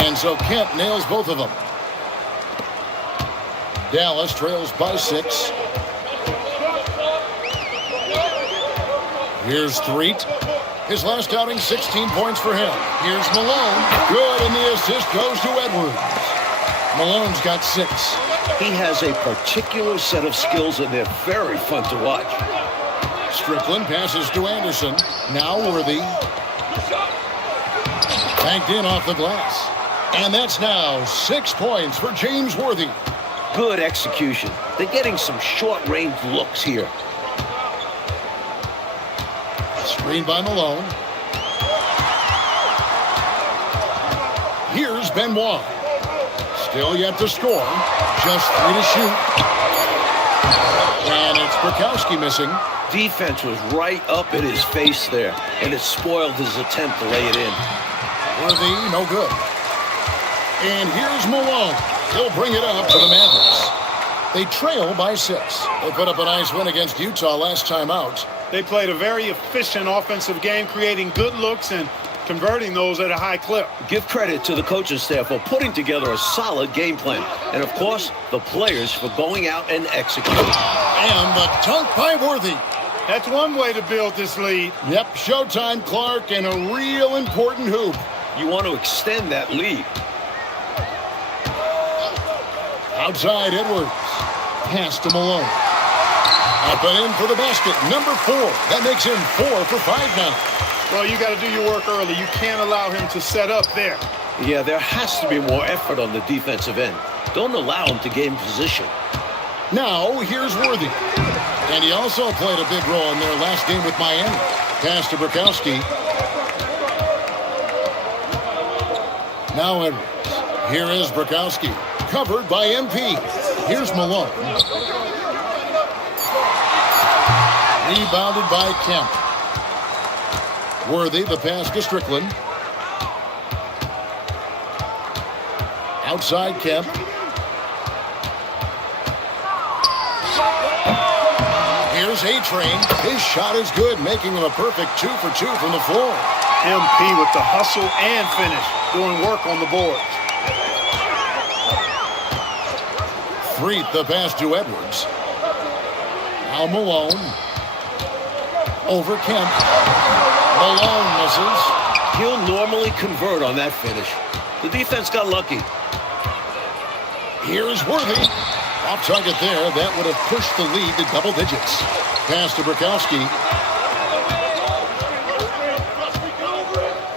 And so Kemp nails both of them. Dallas trails by 6. Here's Threet. His last outing, 16 points for him. Here's Malone. Good, and the assist goes to Edwards. Malone's got 6. He has a particular set of skills, and they're very fun to watch. Strickland passes to Anderson. Now Worthy. Banked in off the glass. And that's now 6 points for James Worthy. Good execution. They're getting some short-range looks here. Screen by Malone. Here's Benoit. Still yet to score. Just 3 to shoot. And it's Bukowski missing. Defense was right up in his face there, and it spoiled his attempt to lay it in. Worthy, no good. And here's Malone. He'll bring it up to the Mavericks. They trail by 6. They put up a nice win against Utah last time out. They played a very efficient offensive game, creating good looks and converting those at a high clip. Give credit to the coaching staff for putting together a solid game plan. And, of course, the players for going out and executing. And the dunk by Worthy. That's one way to build this lead. Yep, showtime, Clark, and a real important hoop. You want to extend that lead. Outside, Edwards. Pass to Malone. Up and in for the basket. Number 4. That makes him 4 for 5 now. Well, you got to do your work early. You can't allow him to set up there. Yeah, there has to be more effort on the defensive end. Don't allow him to gain position. Now, here's Worthy. And he also played a big role in their last game with Miami. Pass to Bukowski. Now Edwards. Here is Bukowski. Covered by MP. Here's Malone. Rebounded by Kemp. Worthy, the pass to Strickland. Outside Kemp. Here's A-Train. His shot is good, making him a perfect 2 for 2 from the floor. MP with the hustle and finish, doing work on the board. Threet, the pass to Edwards. Now Malone. Over Kemp. Malone misses. He'll normally convert on that finish. The defense got lucky. Here's Worthy. Off target there. That would have pushed the lead to double digits. Pass to Bukowski.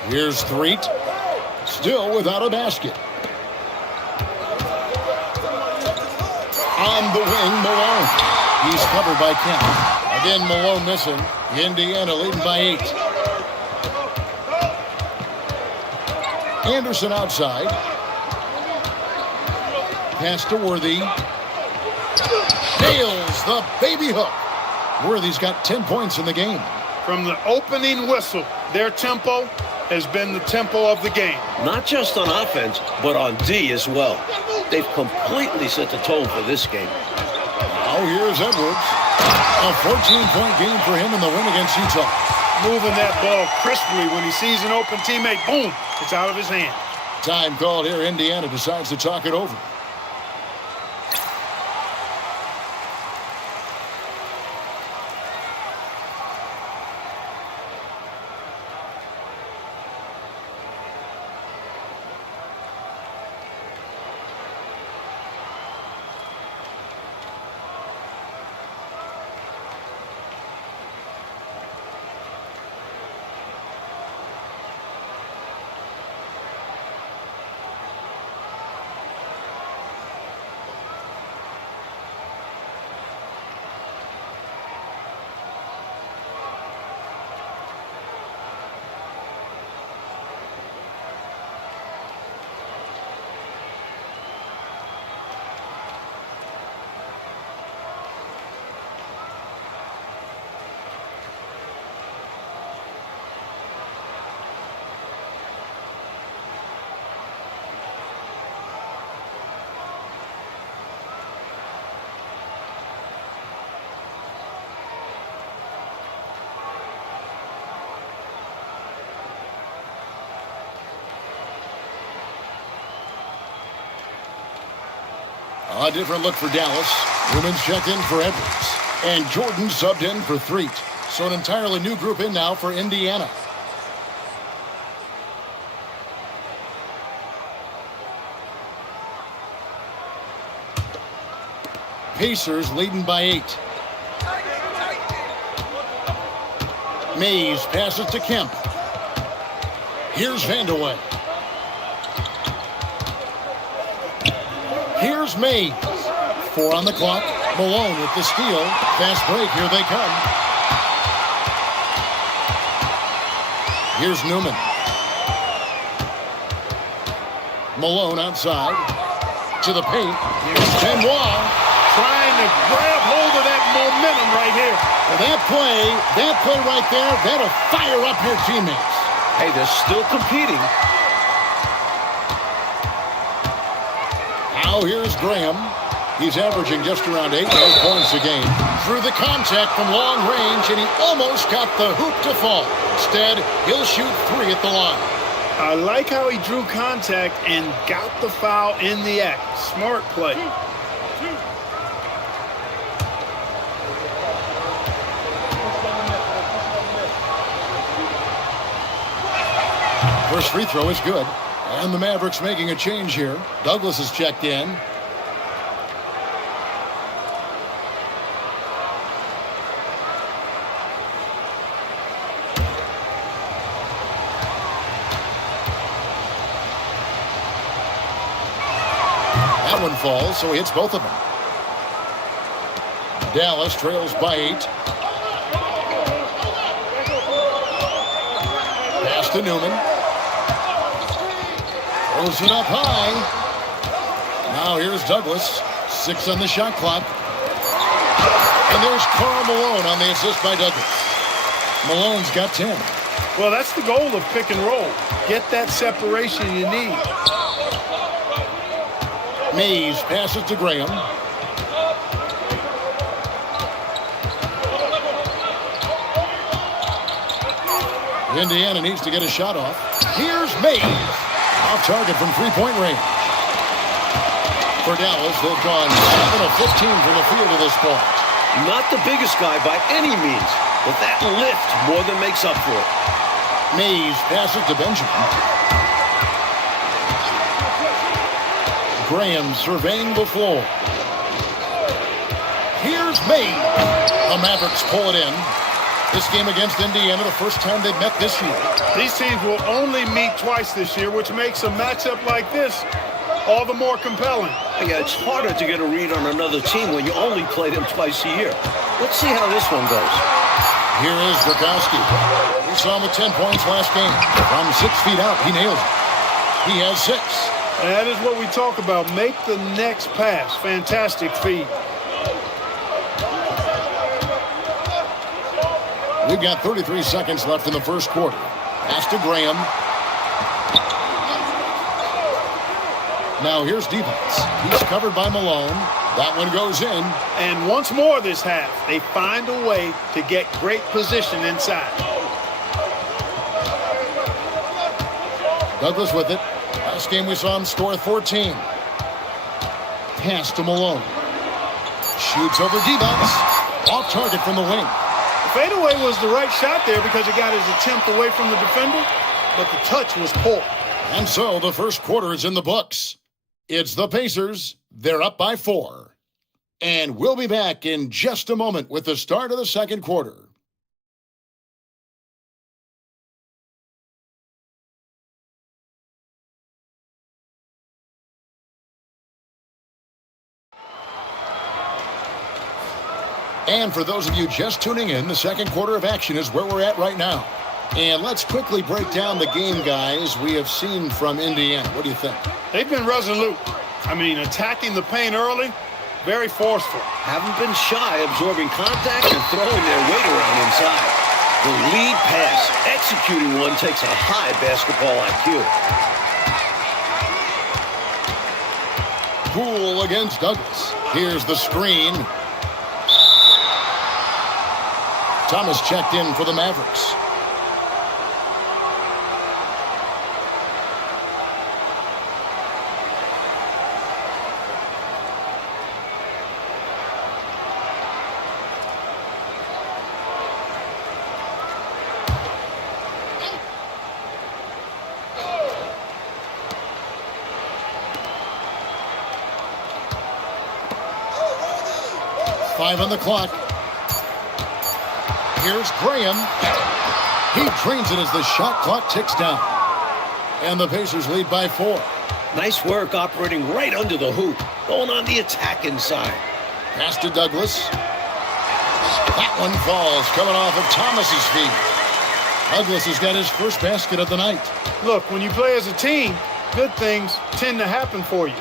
Here's Threet. Still without a basket. On the wing, Malone. He's covered by Kemp. Again, Malone missing. Indiana leading by 8. Anderson outside. Pass to Worthy. Nails the baby hook. Worthy's got 10 points in the game. From the opening whistle, their tempo has been the tempo of the game. Not just on offense, but on D as well. They've completely set the tone for this game. Now here's Edwards. A 14-point game for him in the win against Utah. Moving that ball crisply when he sees an open teammate. Boom, it's out of his hand. Time called here. Indiana decides to talk it over. A different look for Dallas. Newman's checked in for Edwards. And Jordan subbed in for Threet. So an entirely new group in now for Indiana. Pacers leading by 8. Mays passes to Kemp. Here's Vandeweghe. Here's Mays. 4 on the clock. Malone with the steal. Fast break. Here they come. Here's Newman. Malone outside. To the paint. Here's Benoit. Trying to grab hold of that momentum right here. Well, that play right there, that'll fire up your teammates. Hey, they're still competing. Now here's Graham. He's averaging just around 8 points a game. Through the contact from long range, and he almost got the hoop to fall. Instead, he'll shoot 3 at the line. I like how he drew contact and got the foul in the act. Smart play. First free throw is good. And the Mavericks making a change here. Douglas is checked in. That one falls, so he hits both of them. Dallas trails by 8. Pass to Newman. Throws it up high. Now here's Douglas. 6 on the shot clock. And there's Karl Malone on the assist by Douglas. Malone's got 10. Well, that's the goal of pick and roll. Get that separation you need. Mays passes to Graham. Indiana needs to get a shot off. Here's Mays. Off target from three-point range. For Dallas, they've gone 7 of 15 from the field at this point. Not the biggest guy by any means, but that lift more than makes up for it. Mays passes to Benjamin. Graham surveying the floor. Here's Mays. The Mavericks pull it in. This game against Indiana, the first time they've met this year. These teams will only meet twice this year, which makes a matchup like this all the more compelling. Yeah, it's harder to get a read on another team when you only play them twice a year. Let's see how this one goes. Here is Bukowski. We saw him with 10 points last game. From 6 feet out, he nailed it. He has 6. That is what we talk about. Make the next pass. Fantastic feed. We've got 33 seconds left in the first quarter. Pass to Graham. Now here's defense. He's covered by Malone. That one goes in. And once more this half, they find a way to get great position inside. Douglas with it. Last game we saw him score 14. Pass to Malone. Shoots over defense. Off target from the wing. Fadeaway was the right shot there because he got his attempt away from the defender, but the touch was poor. And so the first quarter is in the books. It's the Pacers. They're up by 4. And we'll be back in just a moment with the start of the second quarter. And for those of you just tuning in, the second quarter of action is where we're at right now. And let's quickly break down the game, guys, we have seen from Indiana. What do you think? They've been resolute. I mean, attacking the paint early, very forceful. Haven't been shy absorbing contact and throwing their weight around inside. The lead pass, executing one, takes a high basketball IQ. Poole against Douglas. Here's the screen. Thomas checked in for the Mavericks. 5 on the clock. Here's Graham. He drains it as the shot clock ticks down. And the Pacers lead by 4. Nice work operating right under the hoop. Going on the attack inside. Pass to Douglas. That one falls, coming off of Thomas's feet. Douglas has got his first basket of the night. Look, when you play as a team, good things tend to happen for you.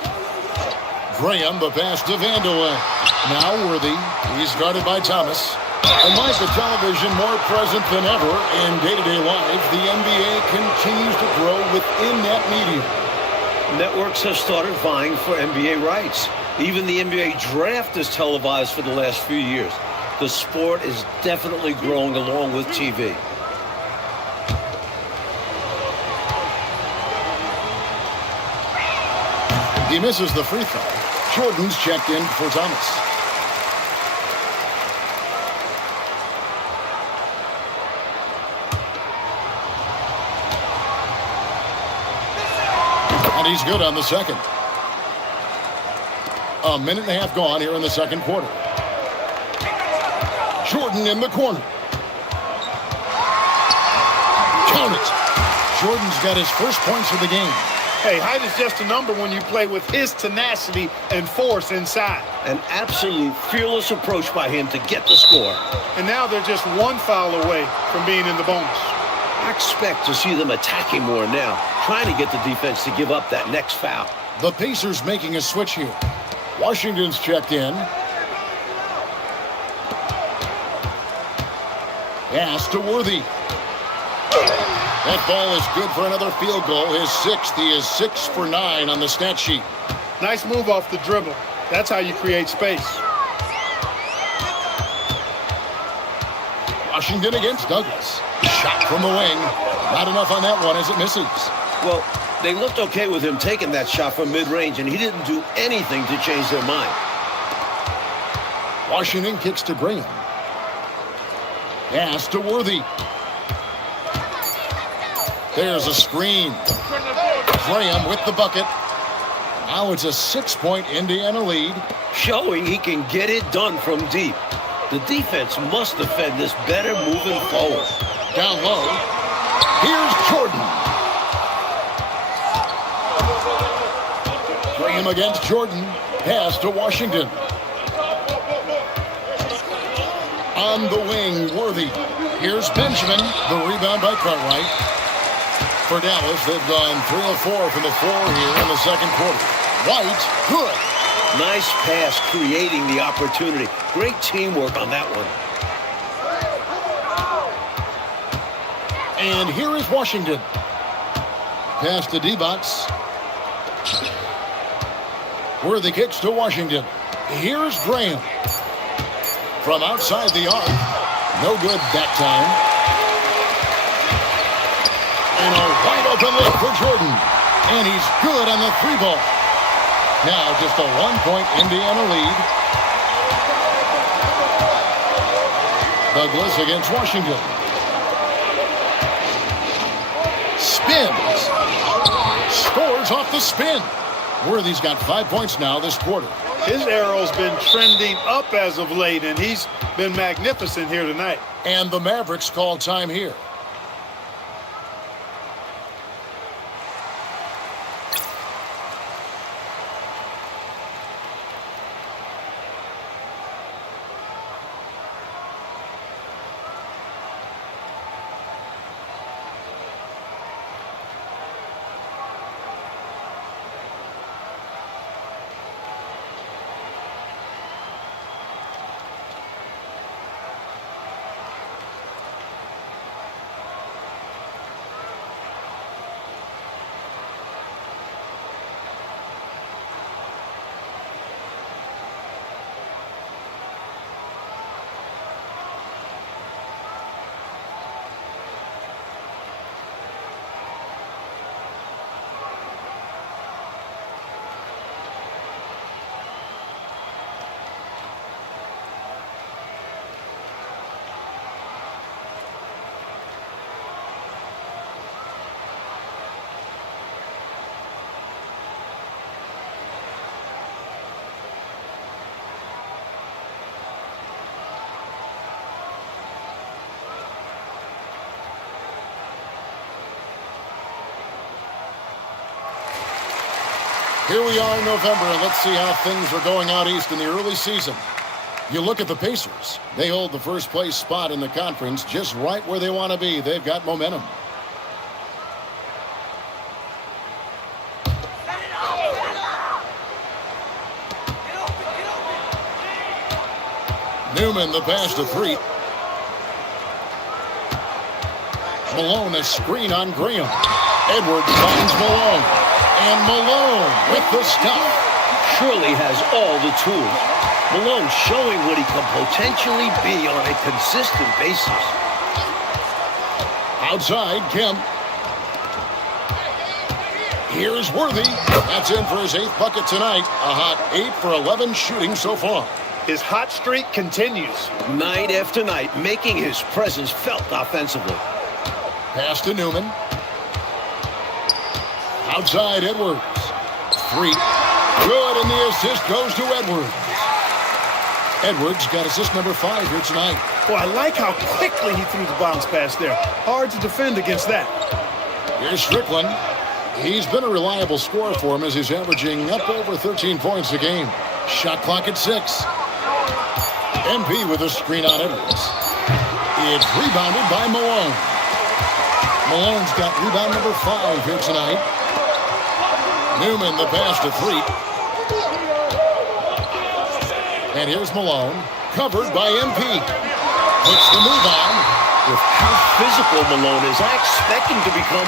Graham, the pass to Vandeweghe. Now Worthy. He's guarded by Thomas. And like the television more present than ever in day-to-day life, the NBA continues to grow within that medium. Networks have started vying for NBA rights. Even the NBA draft is televised for the last few years. The sport is definitely growing along with TV. He misses the free throw. Jordan's checked in for Thomas. And he's good on the second. A minute and a half gone here in the second quarter. Jordan in the corner. Count it. Jordan's got his first points of the game. Hey, height is just a number when you play with his tenacity and force inside. An absolute fearless approach by him to get the score. And now they're just one foul away from being in the bonus. I expect to see them attacking more now, trying to get the defense to give up that next foul. The Pacers making a switch here. Washington's checked in. Pass to Worthy. That ball is good for another field goal. His 6th. He is 6 for 9 on the stat sheet. Nice move off the dribble. That's how you create space. Washington against Douglas. Shot from the wing. Not enough on that one as it misses. Well, they looked okay with him taking that shot from mid-range, and he didn't do anything to change their mind. Washington kicks to Graham. Pass to Worthy. There's a screen. Graham with the bucket. Now it's a 6-point Indiana lead. Showing he can get it done from deep. The defense must defend this better moving forward. Down low. Here's Jordan. Graham against Jordan. Pass to Washington. On the wing, Worthy. Here's Benjamin. The rebound by Cartwright. For Dallas, they've gone 3 of 4 from the floor here in the second quarter. White, good. Nice pass creating the opportunity. Great teamwork on that one. And here is Washington. Pass to D-Box. Worthy kicks to Washington. Here's Graham. From outside the arc. No good that time. And a wide open look for Jordan. And he's good on the 3-ball. Now just a 1-point Indiana lead. Douglas against Washington. Spins. Scores off the spin. Worthy's got 5 points now this quarter. His arrow's been trending up as of late, and he's been magnificent here tonight. And the Mavericks call time here. Here we are in November, and let's see how things are going out east in the early season. You look at the Pacers. They hold the first place spot in the conference just right where they want to be. They've got momentum. Newman, the pass to three. Malone, a screen on Graham. Edwards finds Malone. And Malone with the stop. Surely has all the tools. Malone showing what he can potentially be on a consistent basis. Outside, Kemp. Here's Worthy. That's in for his 8th bucket tonight. A hot 8 for 11 shooting so far. His hot streak continues. Night after night, making his presence felt offensively. Pass to Newman. Outside, Edwards. 3. Good, and the assist goes to Edwards. Edwards got assist number 5 here tonight. Boy, I like how quickly he threw the bounce pass there. Hard to defend against that. Here's Strickland. He's been a reliable scorer for him as he's averaging up over 13 points a game. Shot clock at 6. MP with a screen on Edwards. It's rebounded by Malone. Malone's got rebound number 5 here tonight. Newman, the pass to 3. And here's Malone, covered by MP. Puts the move on. With how physical Malone is, I expect him to become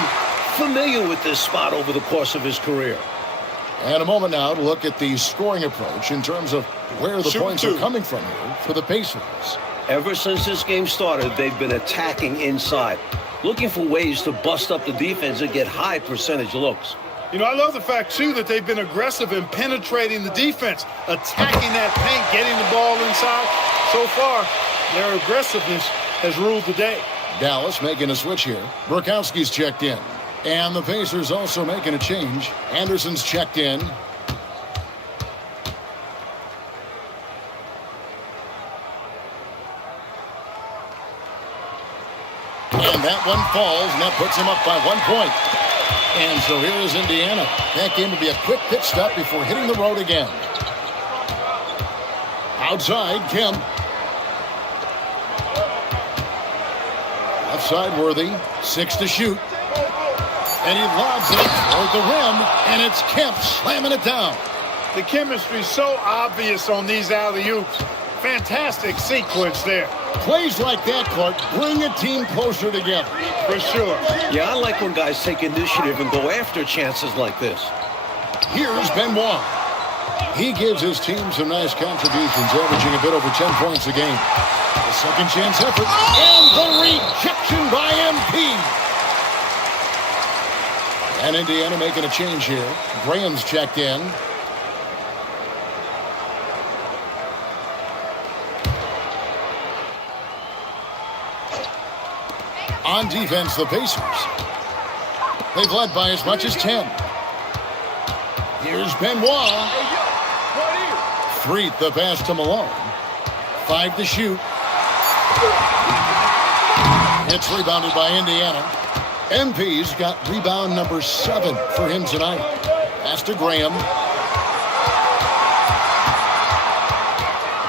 familiar with this spot over the course of his career. And a moment now to look at the scoring approach in terms of where the points are coming from here for the Pacers. Ever since this game started, they've been attacking inside, looking for ways to bust up the defense and get high percentage looks. You know, I love the fact, too, that they've been aggressive in penetrating the defense, attacking that paint, getting the ball inside. So far, their aggressiveness has ruled the day. Dallas making a switch here. Burkowski's checked in. And the Pacers also making a change. Anderson's checked in. And that one falls, and that puts him up by 1 point. And so here is Indiana. That game will be a quick pit stop before hitting the road again. Outside, Kemp. Outside, Worthy. 6 to shoot. And he lobs it toward the rim, and it's Kemp slamming it down. The chemistry's so obvious on these alley-oops. Fantastic sequence there. Plays like that, Clark, bring a team closer together. For sure. Yeah, I like when guys take initiative and go after chances like this. Here's Benoit. He gives his team some nice contributions, averaging a bit over 10 points a game. A second chance effort, and the rejection by MP. And Indiana making a change here. Graham's checked in. On defense, the Pacers. They've led by as much as 10. Here's Benoit. 3, the pass to Malone. 5 to shoot. It's rebounded by Indiana. MP's got rebound number 7 for him tonight. Pass to Graham.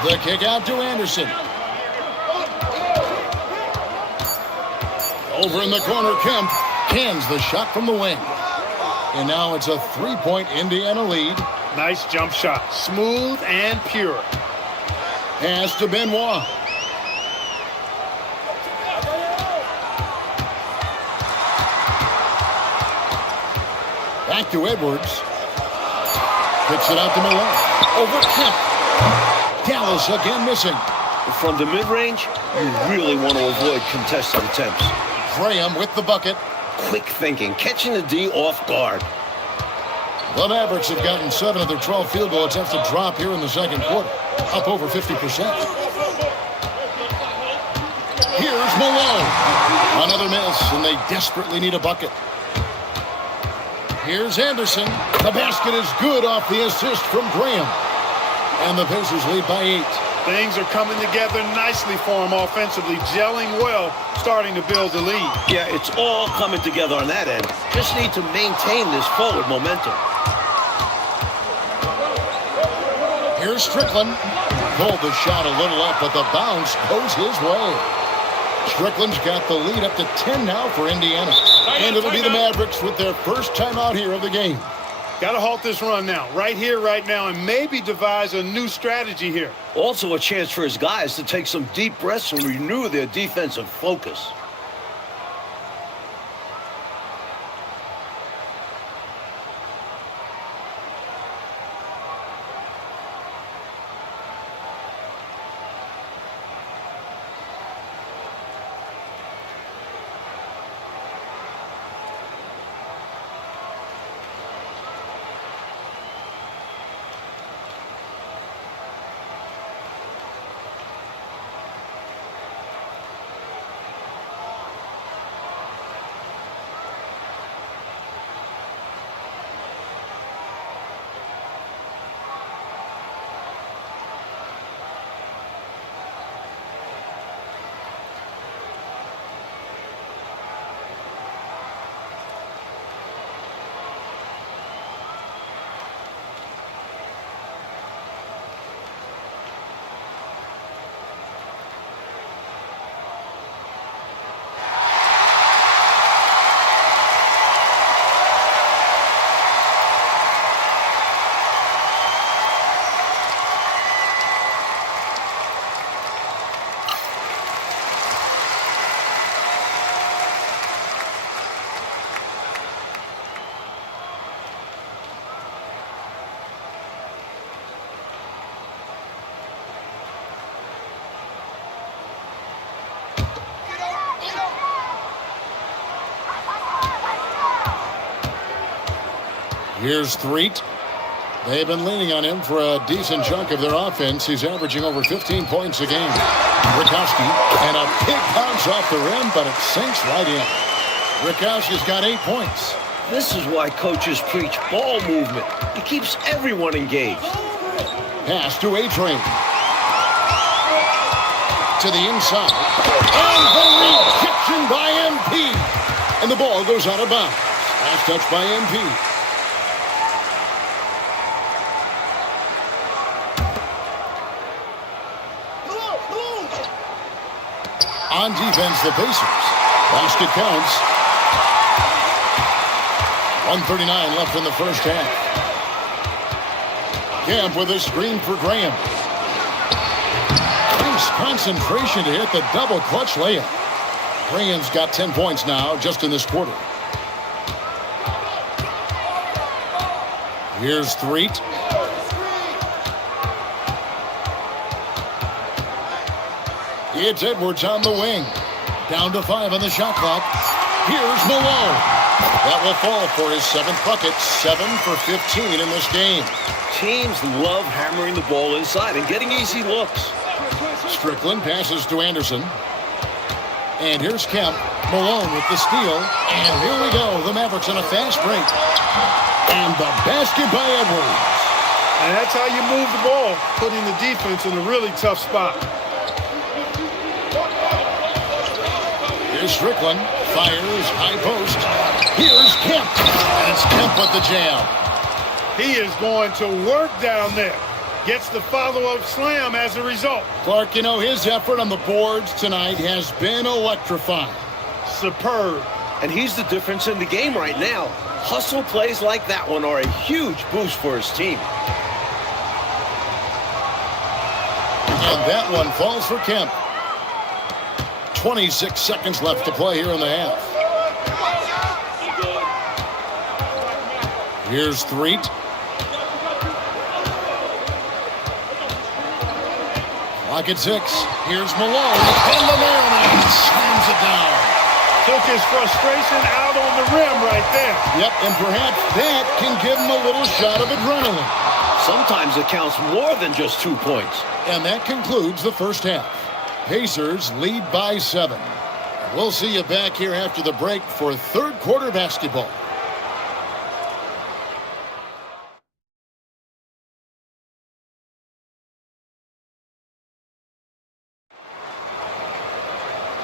The kick out to Anderson. Over in the corner, Kemp cans the shot from the wing. And now it's a 3-point Indiana lead. Nice jump shot. Smooth and pure. Pass to Benoit. Back to Edwards. Kicks it out to Malone. Over Kemp. Dallas again missing. From the mid-range, you really want to avoid contested attempts. Graham with the bucket. Quick thinking, catching the D off guard. The Mavericks have gotten 7 of their 12 field goal attempts to drop here in the second quarter. Up over 50%. Here's Malone. Another miss, and they desperately need a bucket. Here's Anderson. The basket is good off the assist from Graham. And the Pacers lead by 8. Things are coming together nicely for him offensively, gelling well, starting to build the lead. Yeah, it's all coming together on that end. Just need to maintain this forward momentum. Here's Strickland. Pulled the shot a little up, but the bounce goes his way. Strickland's got the lead up to 10 now for Indiana. And it'll be the Mavericks with their first timeout here of the game. Got to halt this run now, right here, right now, and maybe devise a new strategy here. Also a chance for his guys to take some deep breaths and renew their defensive focus. Here's Threet. They've been leaning on him for a decent chunk of their offense. He's averaging over 15 points a game. Rakowski, and a big bounce off the rim, but it sinks right in. Rakowski's got 8 points. This is why coaches preach ball movement. It keeps everyone engaged. Pass to A-Train. To the inside. And the rejection by MP. And the ball goes out of bounds. Last touch by MP. On defense, the Pacers. Basket counts. 1:39 left in the first half. Camp with a screen for Graham. Nice concentration to hit the double clutch layup. Graham's got 10 points now just in this quarter. Here's Threet. It's Edwards on the wing. Down to 5 on the shot clock. Here's Malone. That will fall for his 7th bucket. 7 for 15 in this game. Teams love hammering the ball inside and getting easy looks. Strickland passes to Anderson. And here's Kemp. Malone with the steal. And here we go. The Mavericks on a fast break. And the basket by Edwards. And that's how you move the ball, putting the defense in a really tough spot. Here's Strickland. Fires. High post. Here's Kemp. And it's Kemp with the jam. He is going to work down there. Gets the follow-up slam as a result. Clark, you know, his effort on the boards tonight has been electrifying. Superb. And he's the difference in the game right now. Hustle plays like that one are a huge boost for his team. And that one falls for Kemp. 26 seconds left to play here in the half. Here's Threet. Clock at 6. Here's Malone. And the Maryland slams it down. Took his frustration out on the rim right there. Yep, and perhaps that can give him a little shot of adrenaline. Sometimes it counts more than just 2 points. And that concludes the first half. Pacers lead by 7. We'll see you back here after the break for third quarter basketball.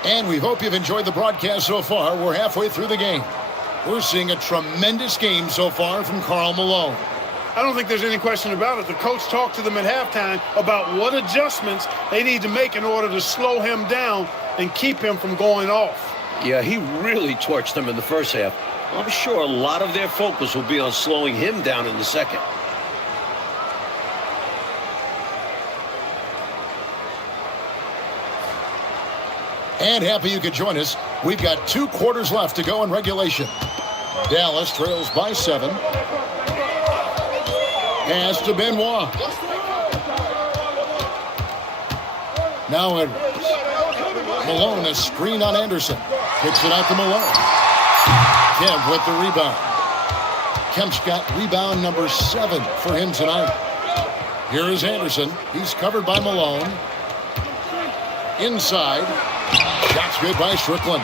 And we hope you've enjoyed the broadcast so far. We're halfway through the game. We're seeing a tremendous game so far from Karl Malone. I don't think there's any question about it. The coach talked to them at halftime about what adjustments they need to make in order to slow him down and keep him from going off. Yeah, he really torched them in the first half. I'm sure a lot of their focus will be on slowing him down in the second. And happy you could join us. We've got 2 quarters left to go in regulation. Dallas trails by 7. Pass to Benoit. Now Edwards. Malone, a screen on Anderson. Kicks it out to Malone. Kemp with the rebound. Kemp's got rebound number 7 for him tonight. Here is Anderson. He's covered by Malone. Inside. Shot's good by Strickland.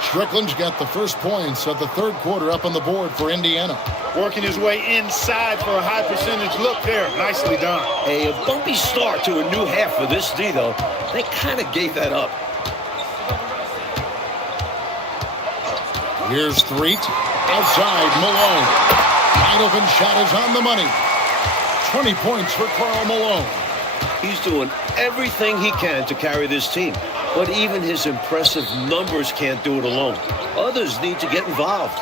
Strickland's got the first points of the third quarter up on the board for Indiana. Working his way inside for a high percentage look there. Nicely done. A bumpy start to a new half for this D, though. They kind of gave that up. Here's Threet. Outside, Malone. Wide open shot is on the money. 20 points for Karl Malone. He's doing everything he can to carry this team. But even his impressive numbers can't do it alone. Others need to get involved.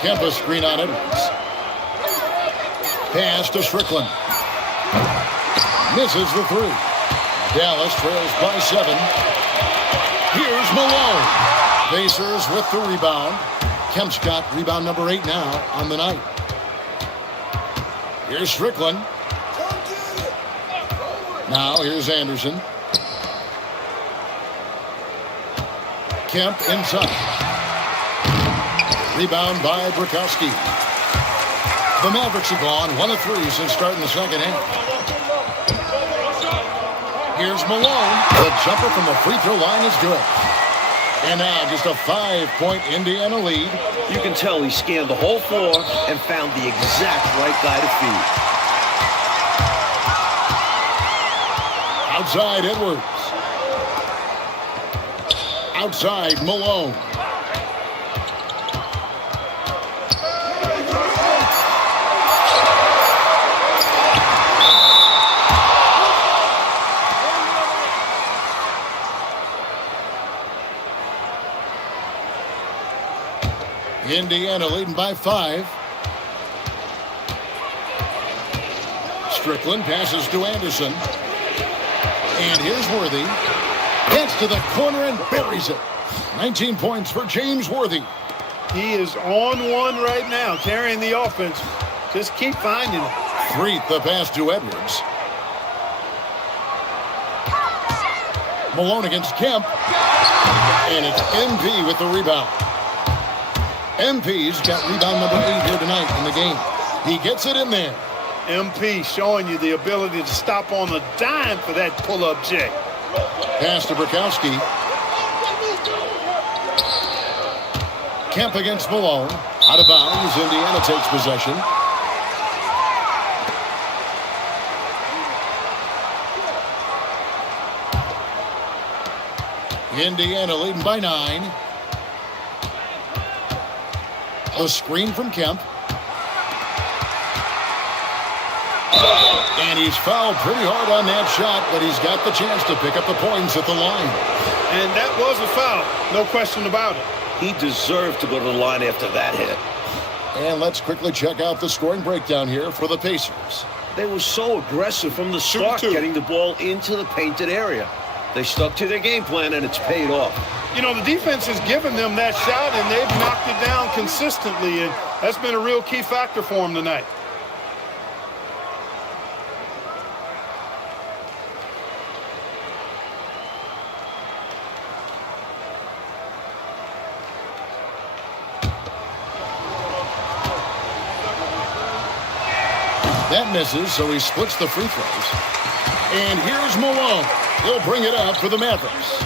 Kemp a screen on Edwards. Pass to Strickland. Misses the 3. Dallas trails by 7. Here's Malone. Pacers with the rebound. Kemp's got rebound number 8 now on the night. Here's Strickland. Now here's Anderson. Kemp inside. Rebound by Bukowski. The Mavericks have gone 1 of 3 since starting the second half. Here's Malone. The jumper from the free throw line is good. And now just a 5-point Indiana lead. You can tell he scanned the whole floor and found the exact right guy to feed. Outside Edwards. Outside Malone. Indiana leading by 5. Strickland passes to Anderson. And here's Worthy. Gets to the corner and buries it. 19 points for James Worthy. He is on one right now, carrying the offense. Just keep finding it. Threet the pass to Edwards. Malone against Kemp. And it's MP with the rebound. MP's got rebound number 8 here tonight in the game. He gets it in there. MP showing you the ability to stop on the dime for that pull-up J. Pass to Bukowski. Kemp against Malone. Out of bounds. Indiana takes possession. Indiana leading by 9. A screen from Kemp. And he's fouled pretty hard on that shot, but he's got the chance to pick up the points at the line. And that was a foul. No question about it. He deserved to go to the line after that hit. And let's quickly check out the scoring breakdown here for the Pacers. They were so aggressive from the start, getting the ball into the painted area. They stuck to their game plan, and it's paid off. You know, the defense has given them that shot, and they've knocked it down consistently, and that's been a real key factor for them tonight. That misses, so he splits the free throws. And here's Malone. He'll bring it up for the Mavericks.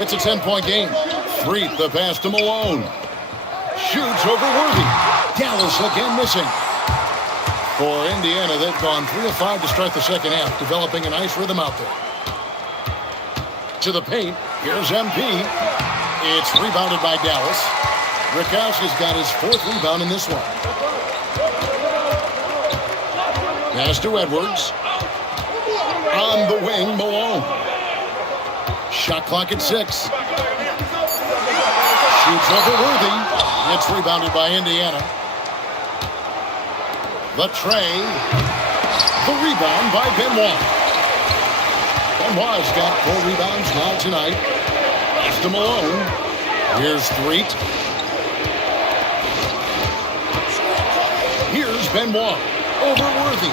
It's a 10-point game. Threet the pass to Malone. Shoots over Worthy. Dallas again missing. For Indiana, they've gone 3 of 5 to start the second half, developing a nice rhythm out there. To the paint, here's MP. It's rebounded by Dallas. Bukowski's got his 4th rebound in this one. Pass to Edwards. On the wing, Malone. Shot clock at 6. Shoots over Worthy. It's rebounded by Indiana. The tray. The rebound by Benoit. Benoit's got 4 rebounds now tonight. Pass to Malone. Here's Threet. Here's Benoit. Over Worthy.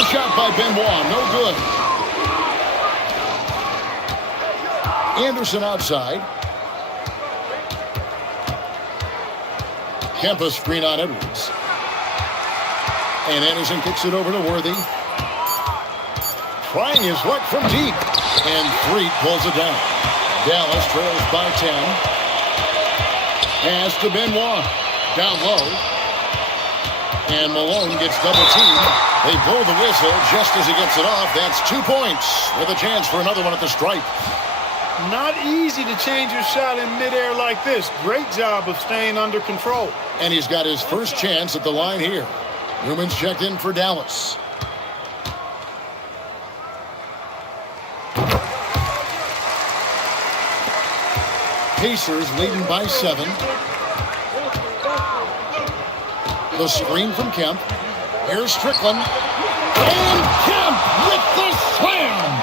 The shot by Benoit. No good. Anderson outside. Kemp screen on Edwards. And Anderson kicks it over to Worthy. Trying his luck from deep. And Threet pulls it down. Dallas trails by 10. Pass to Benoit. Down low. And Malone gets double teamed. They blow the whistle just as he gets it off. That's 2 points with a chance for another one at the stripe. Not easy to change your shot in midair like this. Great job of staying under control. And he's got his first chance at the line here. Newman's checked in for Dallas. Pacers leading by 7. The screen from Kemp. Here's Strickland. And Kemp with the slam!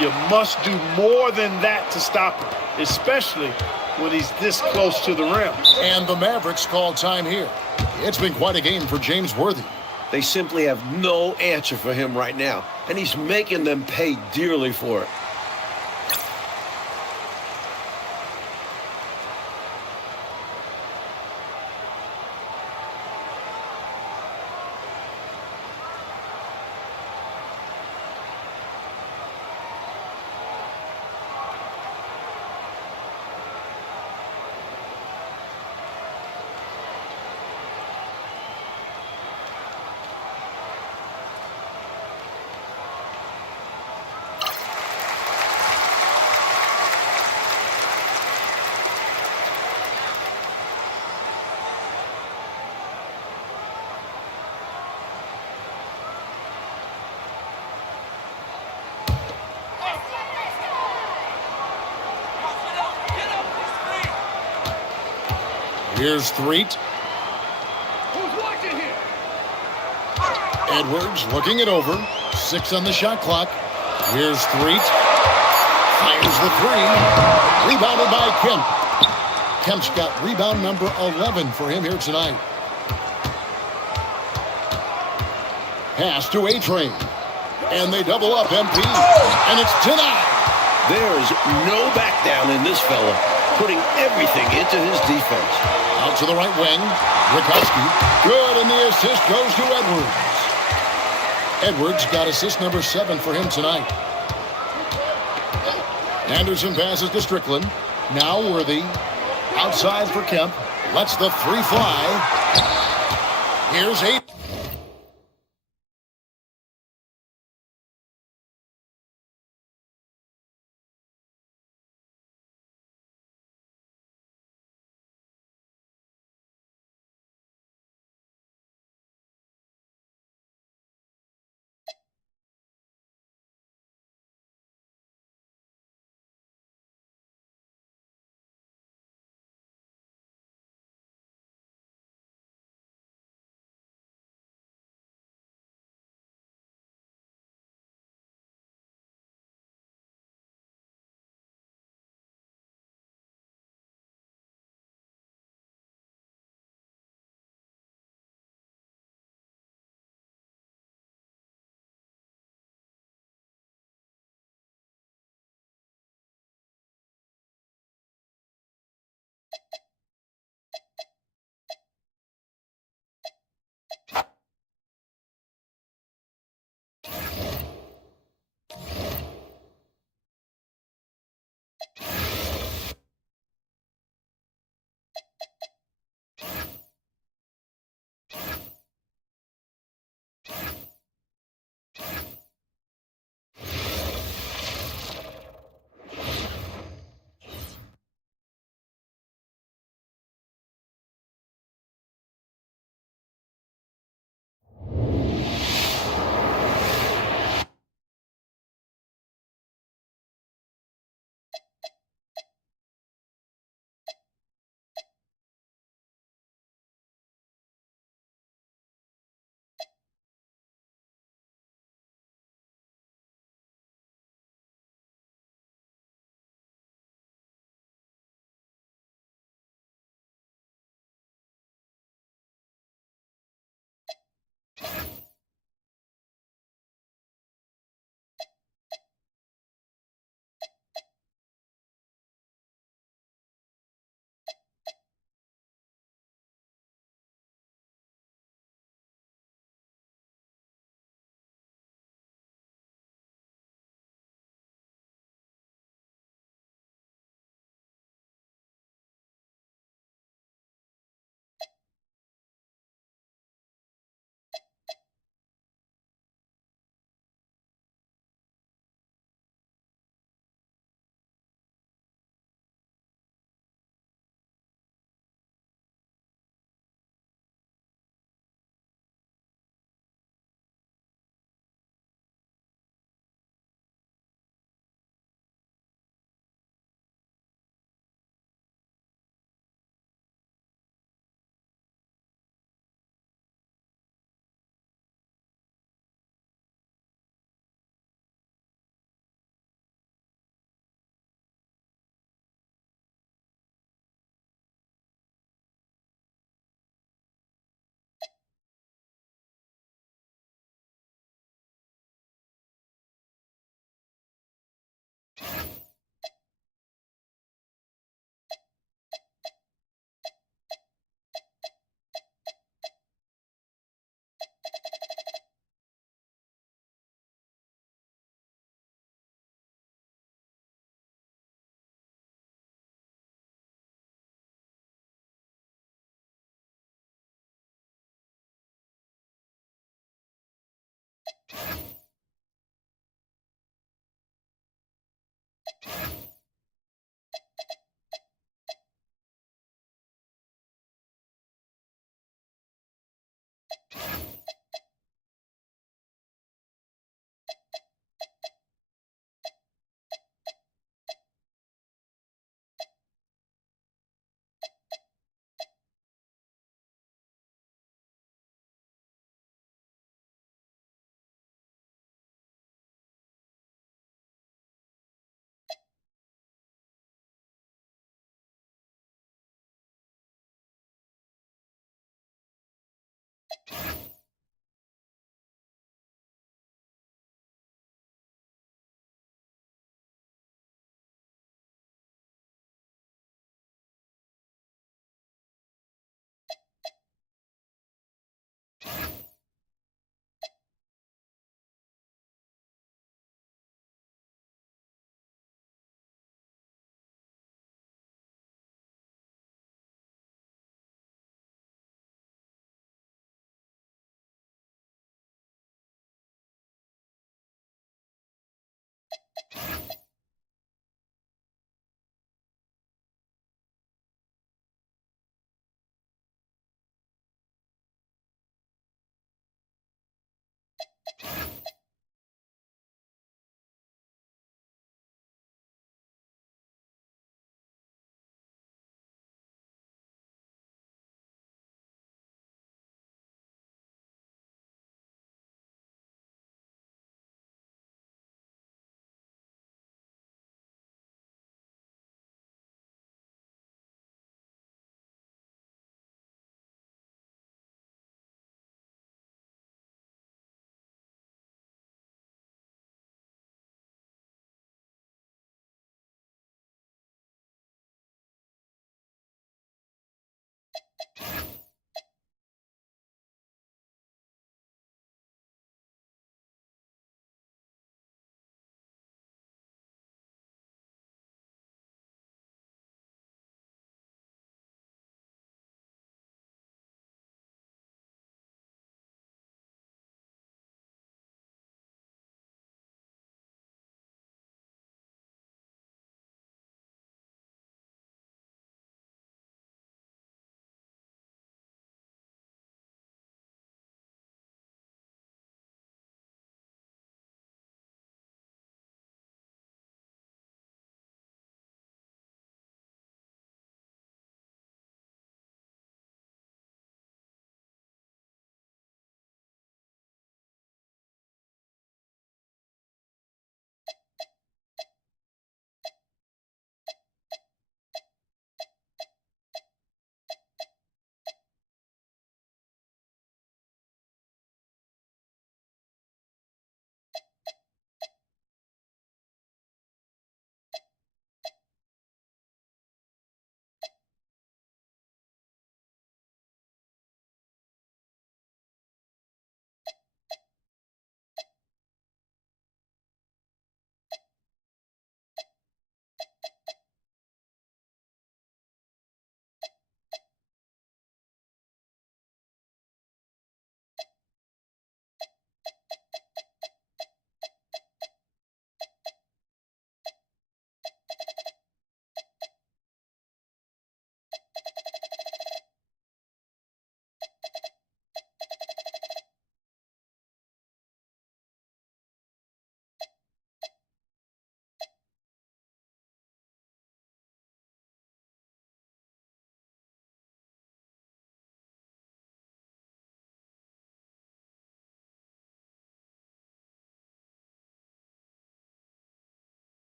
You must do more than that to stop him, especially when he's this close to the rim. And the Mavericks call time here. It's been quite a game for James Worthy. They simply have no answer for him right now, and he's making them pay dearly for it. Here's Threet. Who's watching here? Edwards looking it over. 6 on the shot clock. Here's Threet. Fires the 3. Rebounded by Kemp. Kemp's got rebound number 11 for him here tonight. Pass to A-Train. And they double up MP. And it's denied. There is no back down in this fella, putting everything into his defense. Out to the right wing. Rakowski. Good, and the assist goes to Edwards. Edwards got assist number 7 for him tonight. Anderson passes to Strickland. Now Worthy. Outside for Kemp. Lets the 3 fly. Here's 8.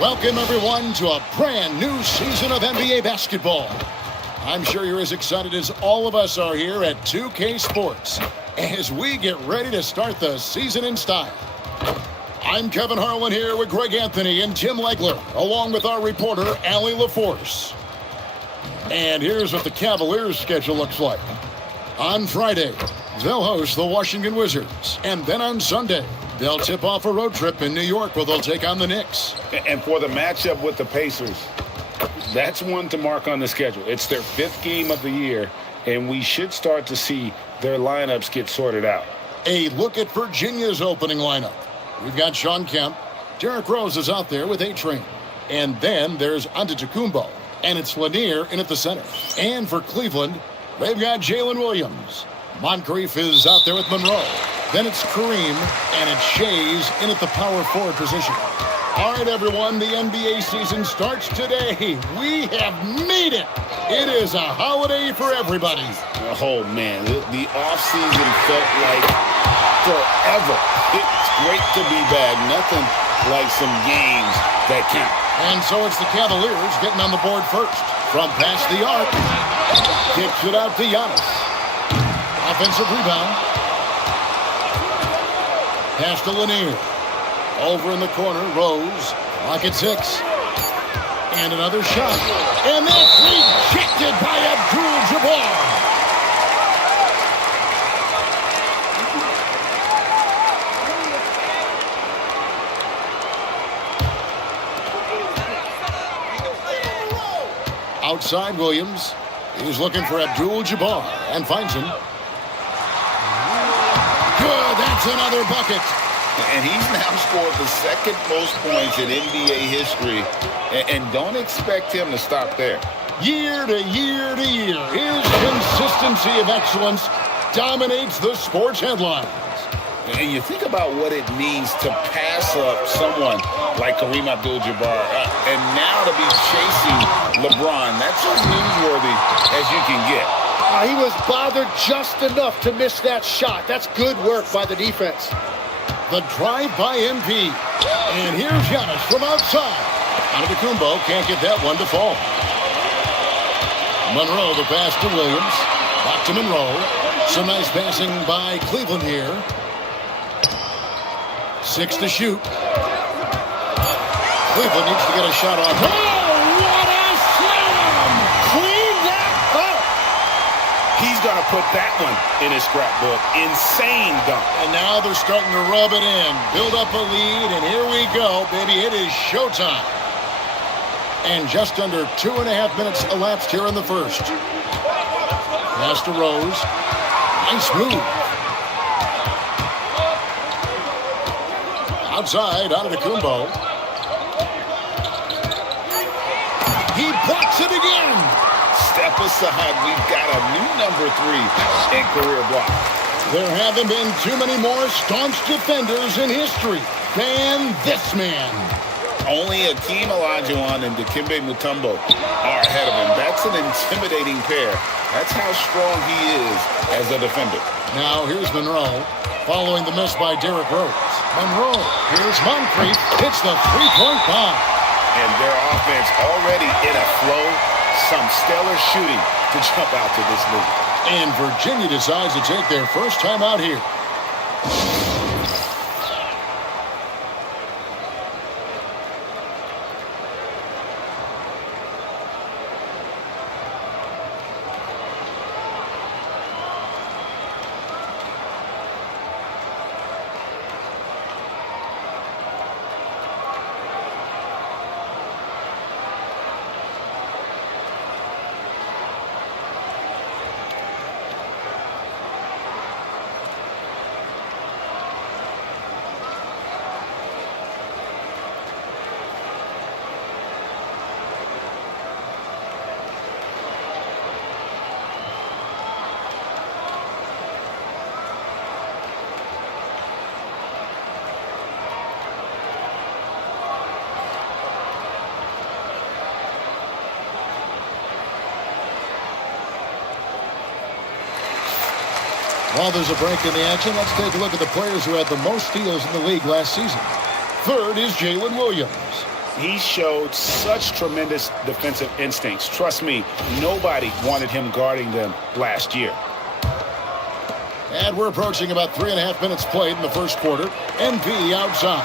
Welcome, everyone, to a brand new season of NBA basketball. I'm sure you're as excited as all of us are here at 2K Sports as we get ready to start the season in style. I'm Kevin Harlan here with Greg Anthony and Tim Legler, along with our reporter, Allie LaForce. And here's what the Cavaliers' schedule looks like. On Friday, they'll host the Washington Wizards. And then on Sunday, they'll tip off a road trip in New York where they'll take on the Knicks. And for the matchup with the Pacers, that's one to mark on the schedule. It's their 5th game of the year, and we should start to see their lineups get sorted out. A look at Virginia's opening lineup. We've got Sean Kemp. Derrick Rose is out there with A-Train. And then there's Antetokounmpo. And it's Lanier in at the center. And for Cleveland, they've got Jalen Williams. Moncrief is out there with Monroe. Then it's Kareem, and it's Shays in at the power forward position. All right, everyone, the NBA season starts today. We have made it. It is a holiday for everybody. Oh, man, the offseason felt like forever. It's great to be back. Nothing like some games that count. And so it's the Cavaliers getting on the board first. From past the arc, kicks it out to Giannis. Offensive rebound. Pass to Lanier. Over in the corner, Rose. Clock at 6. And another shot. And that's rejected by Abdul-Jabbar. Outside Williams. He's looking for Abdul-Jabbar and finds him. Good, that's another bucket. And he's now scored the 2nd most points in NBA history. And don't expect him to stop there. Year to year to year, his consistency of excellence dominates the sports headlines. And you think about what it means to pass up someone like Kareem Abdul-Jabbar and now to be chasing LeBron. That's as newsworthy as you can get. He was bothered just enough to miss that shot. That's good work by the defense. The drive by MP. And here's Giannis from outside. Antetokounmpo can't get that one to fall. Monroe, the pass to Williams. Back to Monroe. Some nice passing by Cleveland here. 6 to shoot. Cleveland needs to get a shot off. Oh, what a slam! Clean that up. He's going to put that one in his scrapbook. Insane dunk. And now they're starting to rub it in. Build up a lead, and here we go, baby. It is showtime. And just under 2.5 minutes elapsed here in the first. Pass to Rose. Nice move. Outside, Antetokounmpo. He blocks it again. Step aside, we've got a new number 3 in career block. There haven't been too many more staunch defenders in history than this man. Only Akeem Olajuwon and Dikembe Mutombo are ahead of him. That's an intimidating pair. That's how strong he is as a defender. Now here's Monroe, following the miss by Derrick Rose. Monroe, here's Moncrief, hits the three-point bomb. And their offense already in a flow. Some stellar shooting to jump out to this lead. And Virginia decides to take their first time out here. While there's a break in the action, let's take a look at the players who had the most steals in the league last season. Third is Jalen Williams. He showed such tremendous defensive instincts. Trust me, nobody wanted him guarding them last year. And we're approaching about 3.5 minutes played in the first quarter. MP outside.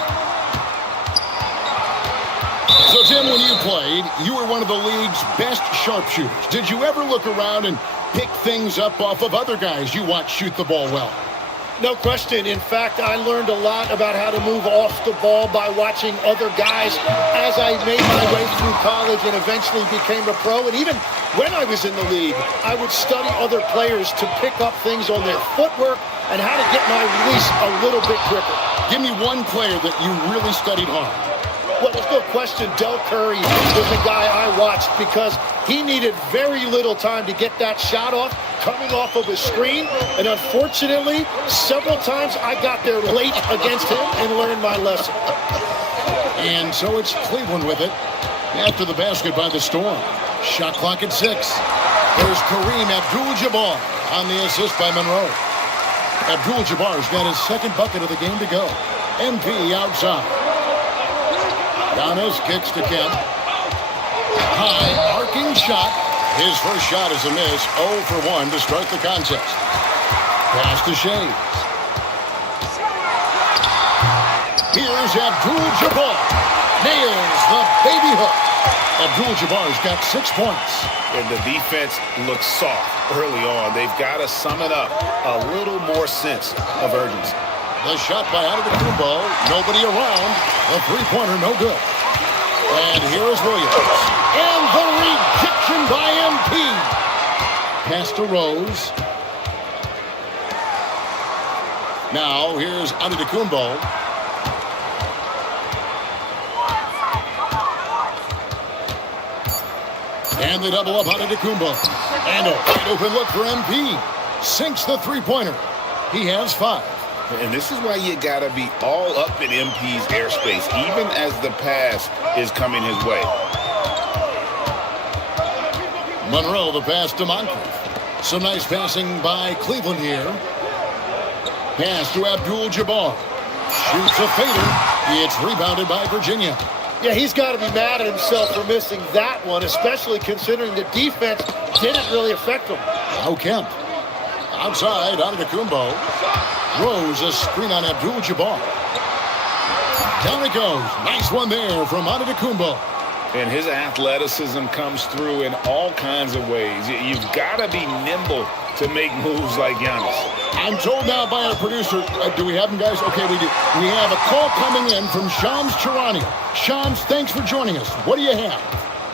So, Tim, when you played, you were one of the league's best sharpshooters. Did you ever look around and pick things up off of other guys you watch shoot the ball well? No question. In fact, I learned a lot about how to move off the ball by watching other guys as I made my way through college and eventually became a pro. And even when I was in the league, I would study other players to pick up things on their footwork and how to get my release a little bit quicker. Give me one player that you really studied hard. Well, there's no question Del Curry was the guy I watched because he needed very little time to get that shot off coming off of a screen. And unfortunately, several times I got there late against him and learned my lesson. And so it's Cleveland with it after the basket by the Storm. Shot clock at 6. There's Kareem Abdul-Jabbar on the assist by Monroe. Abdul-Jabbar's got his second bucket of the game to go. MP outside. Giannis kicks to Kemp. High, arcing shot. His first shot is a miss. 0 for 1 to start the contest. Pass to Shades. Here's Abdul-Jabbar. Nails the baby hook. Abdul-Jabbar's got 6 points. And the defense looks soft early on. They've got to sum it up. A little more sense of urgency. The shot by Antetokounmpo. Nobody around. The three-pointer no good. And here is Williams. And the rejection by MP. Pass to Rose. Now here's Antetokounmpo. And they double up Antetokounmpo. And a wide open look for MP. Sinks the three-pointer. He has 5. And this is why you got to be all up in MP's airspace, even as the pass is coming his way. Monroe, the pass to Moncrief. Some nice passing by Cleveland here. Pass to Abdul-Jabbar. Shoots a fader. It's rebounded by Virginia. Yeah, he's got to be mad at himself for missing that one, especially considering the defense didn't really affect him. Now Kemp. Outside, Antetokounmpo. Rose, a screen on Abdul-Jabbar. Down it goes. Nice one there from Antetokounmpo. And his athleticism comes through in all kinds of ways. You've got to be nimble to make moves like Giannis. I'm told now by our producer, do we have him, guys? Okay, we do. We have a call coming in from Shams Charania. Shams, thanks for joining us. What do you have?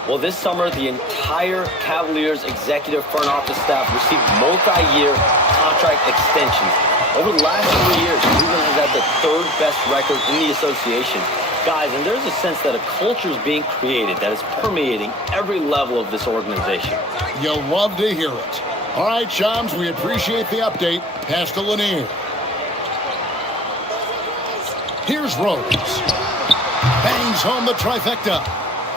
Well, this summer, the entire Cavaliers executive front office staff received multi-year contract extensions. Over the last 3 years, Cleveland has had the 3rd best record in the association. Guys, and there's a sense that a culture is being created that is permeating every level of this organization. You'll love to hear it. All right, Shams, we appreciate the update. Pass to Lanier. Here's Rose. Bangs home the trifecta.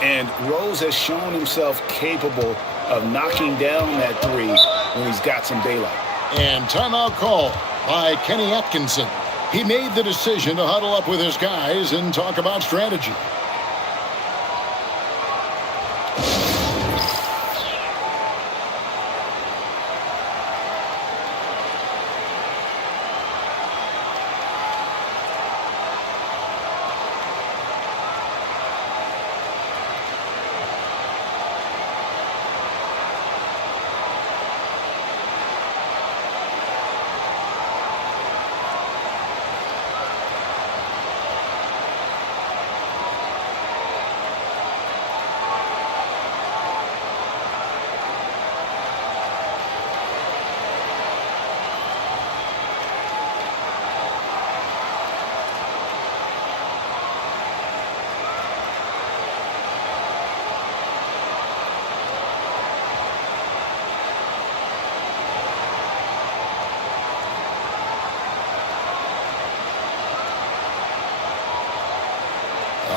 And Rose has shown himself capable of knocking down that three when he's got some daylight. And timeout call by Kenny Atkinson. He made the decision to huddle up with his guys and talk about strategy.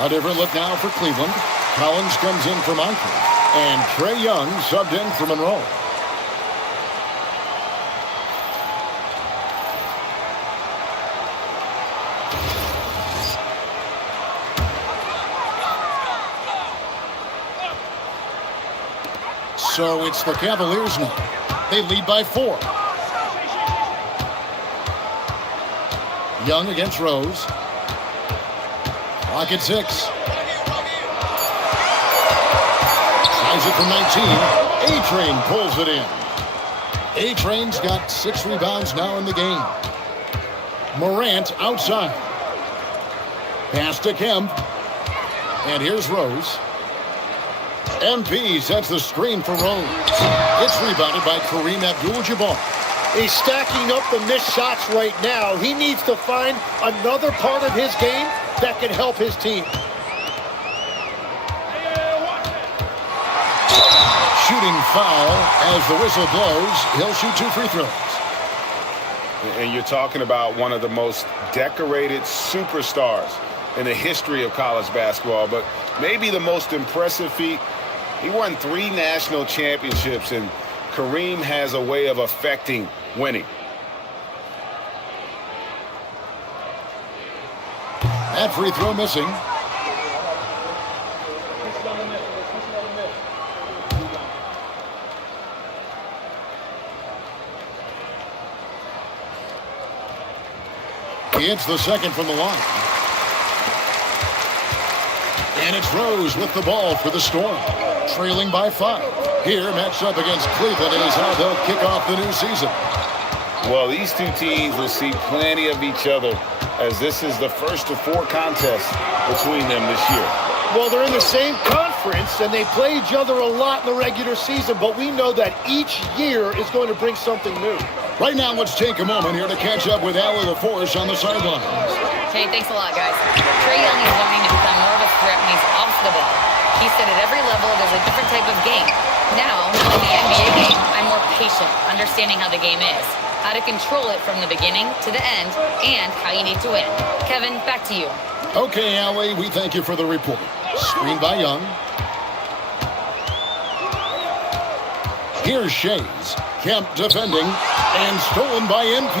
A different look now for Cleveland. Collins comes in for Moncrief. And Trae Young subbed in for Monroe. So it's the Cavaliers now. They lead by 4. Young against Rose. Clock at 6. Tries it from 19. A-Train pulls it in. A-Train's got 6 rebounds now in the game. Morant outside. Pass to Kemp. And here's Rose. MP sets the screen for Rose. It's rebounded by Kareem Abdul-Jabbar. He's stacking up the missed shots right now. He needs to find another part of his game that can help his team. Shooting foul as the whistle blows. He'll shoot 2 free throws. And you're talking about one of the most decorated superstars in the history of college basketball, but maybe the most impressive feat. He won 3 national championships, and Kareem has a way of affecting winning. That free throw missing. He hits the second from the line. And it's Rose with the ball for the Storm, trailing by 5. Here, matched up against Cleveland, and is how they'll kick off the new season. Well, these two teams will see plenty of each other, as this is the first of 4 contests between them this year. Well, they're in the same conference, and they play each other a lot in the regular season, but we know that each year is going to bring something new. Right now, let's take a moment here to catch up with Allie LaForce on the sidelines. Hey, thanks a lot, guys. Trae Young is learning to become more of a threat when he's off the ball. He said at every level there's a different type of game. Now, in the NBA game, I'm more patient, understanding how the game is, how to control it from the beginning to the end, and how you need to win. Kevin, back to you. Okay, Allie, we thank you for the report. Screen by Young. Here's Shays. Kemp defending, and stolen by MP.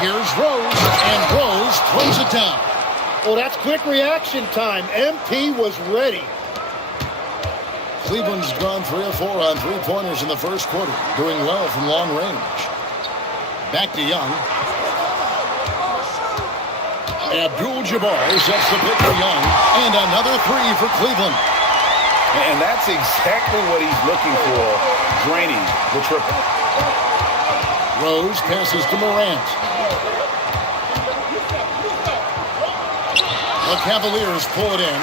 Here's Rose, and Rose throws it down. Well, that's quick reaction time. MP was ready. Cleveland's gone 3 of 4 on 3-pointers in the first quarter, doing well from long range. Back to Young. Abdul-Jabbar sets the pick for Young, and another 3 for Cleveland. And that's exactly what he's looking for, draining the triple. Rose passes to Morant. The Cavaliers pull it in.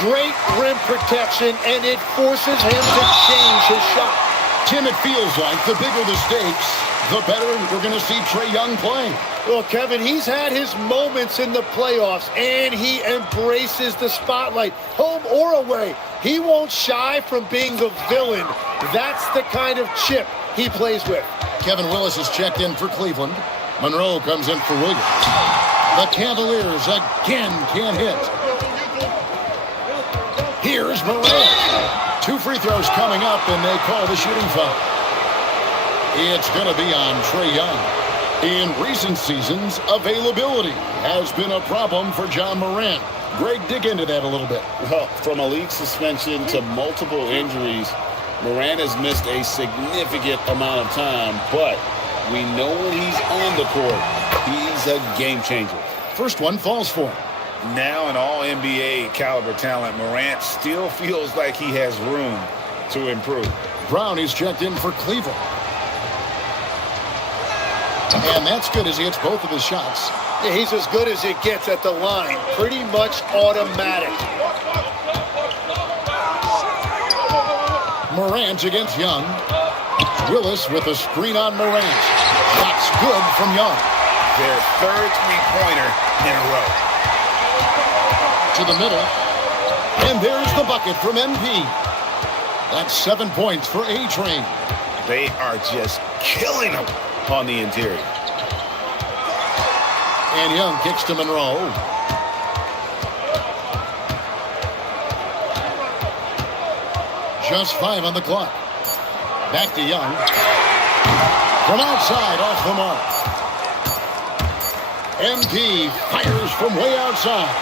Great rim protection, and it forces him to change his shot. Tim, it feels like the bigger the stakes, the better we're going to see Trae Young play. Well, Kevin, he's had his moments in the playoffs, and he embraces the spotlight, home or away. He won't shy from being the villain. That's the kind of chip he plays with. Kevin Willis is checked in for Cleveland. Monroe comes in for Williams. The Cavaliers again can't hit. Here's Morant. 2 free throws coming up, and they call the shooting foul. It's going to be on Trae Young. In recent seasons, availability has been a problem for John Morant. Greg, dig into that a little bit. Well, from a league suspension to multiple injuries, Morant has missed a significant amount of time, but we know when he's on the court, he's a game changer. First one falls for him. Now an all-NBA caliber talent, Morant still feels like he has room to improve. Brown is checked in for Cleveland. And that's good as he hits both of his shots. Yeah, he's as good as it gets at the line. Pretty much automatic. Morant against Young. Willis with a screen on Morant. That's good from Young. Their third three-pointer in a row. To the middle. And there's the bucket from MP. That's 7 points for A-Train. They are just killing them on the interior. And Young kicks to Monroe. Just 5 on the clock. Back to Young. From outside, off the mark. MP fires from way outside.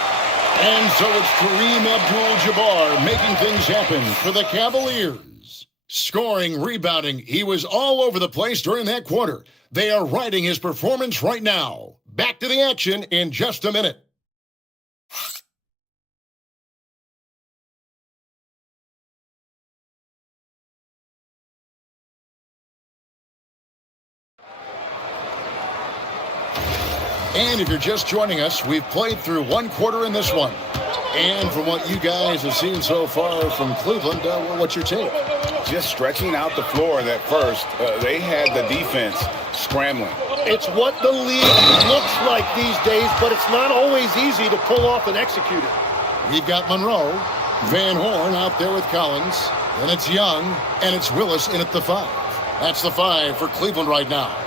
And so it's Kareem Abdul-Jabbar making things happen for the Cavaliers. Scoring, rebounding, he was all over the place during that quarter. They are riding his performance right now. Back to the action in just a minute. And if you're just joining us, we've played through one quarter in this one. And from what you guys have seen so far from Cleveland, what's your take? Just stretching out the floor that first. They had the defense scrambling. It's what the league looks like these days, but it's not always easy to pull off and execute it. We've got Monroe, Van Horn out there with Collins, then it's Young, and it's Willis in at the 5. That's the 5 for Cleveland right now.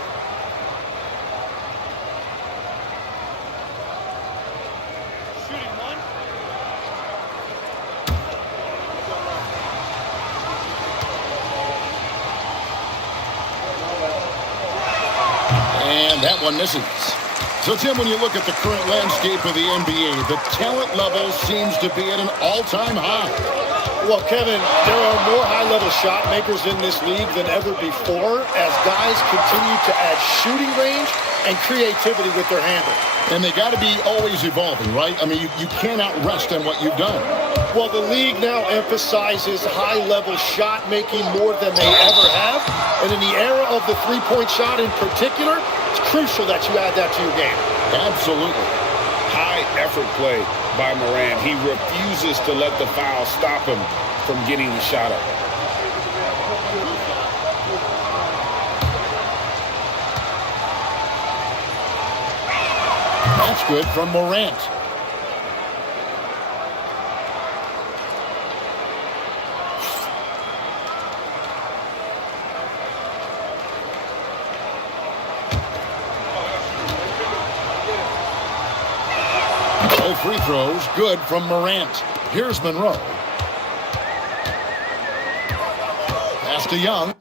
And that one misses. So, Tim, when you look at the current landscape of the NBA, the talent level seems to be at an all-time high. Well, Kevin, there are more high-level shot makers in this league than ever before as guys continue to add shooting range and creativity with their handle. And they got to be always evolving, right? I mean, you cannot rest on what you've done. Well, the league now emphasizes high-level shot making more than they ever have. And in the era of the three-point shot in particular, it's crucial that you add that to your game. Absolutely. High effort play by Morant. He refuses to let the foul stop him from getting the shot up. That's good from Morant. No free throws, good from Morant. Here's Monroe. Pass to Young.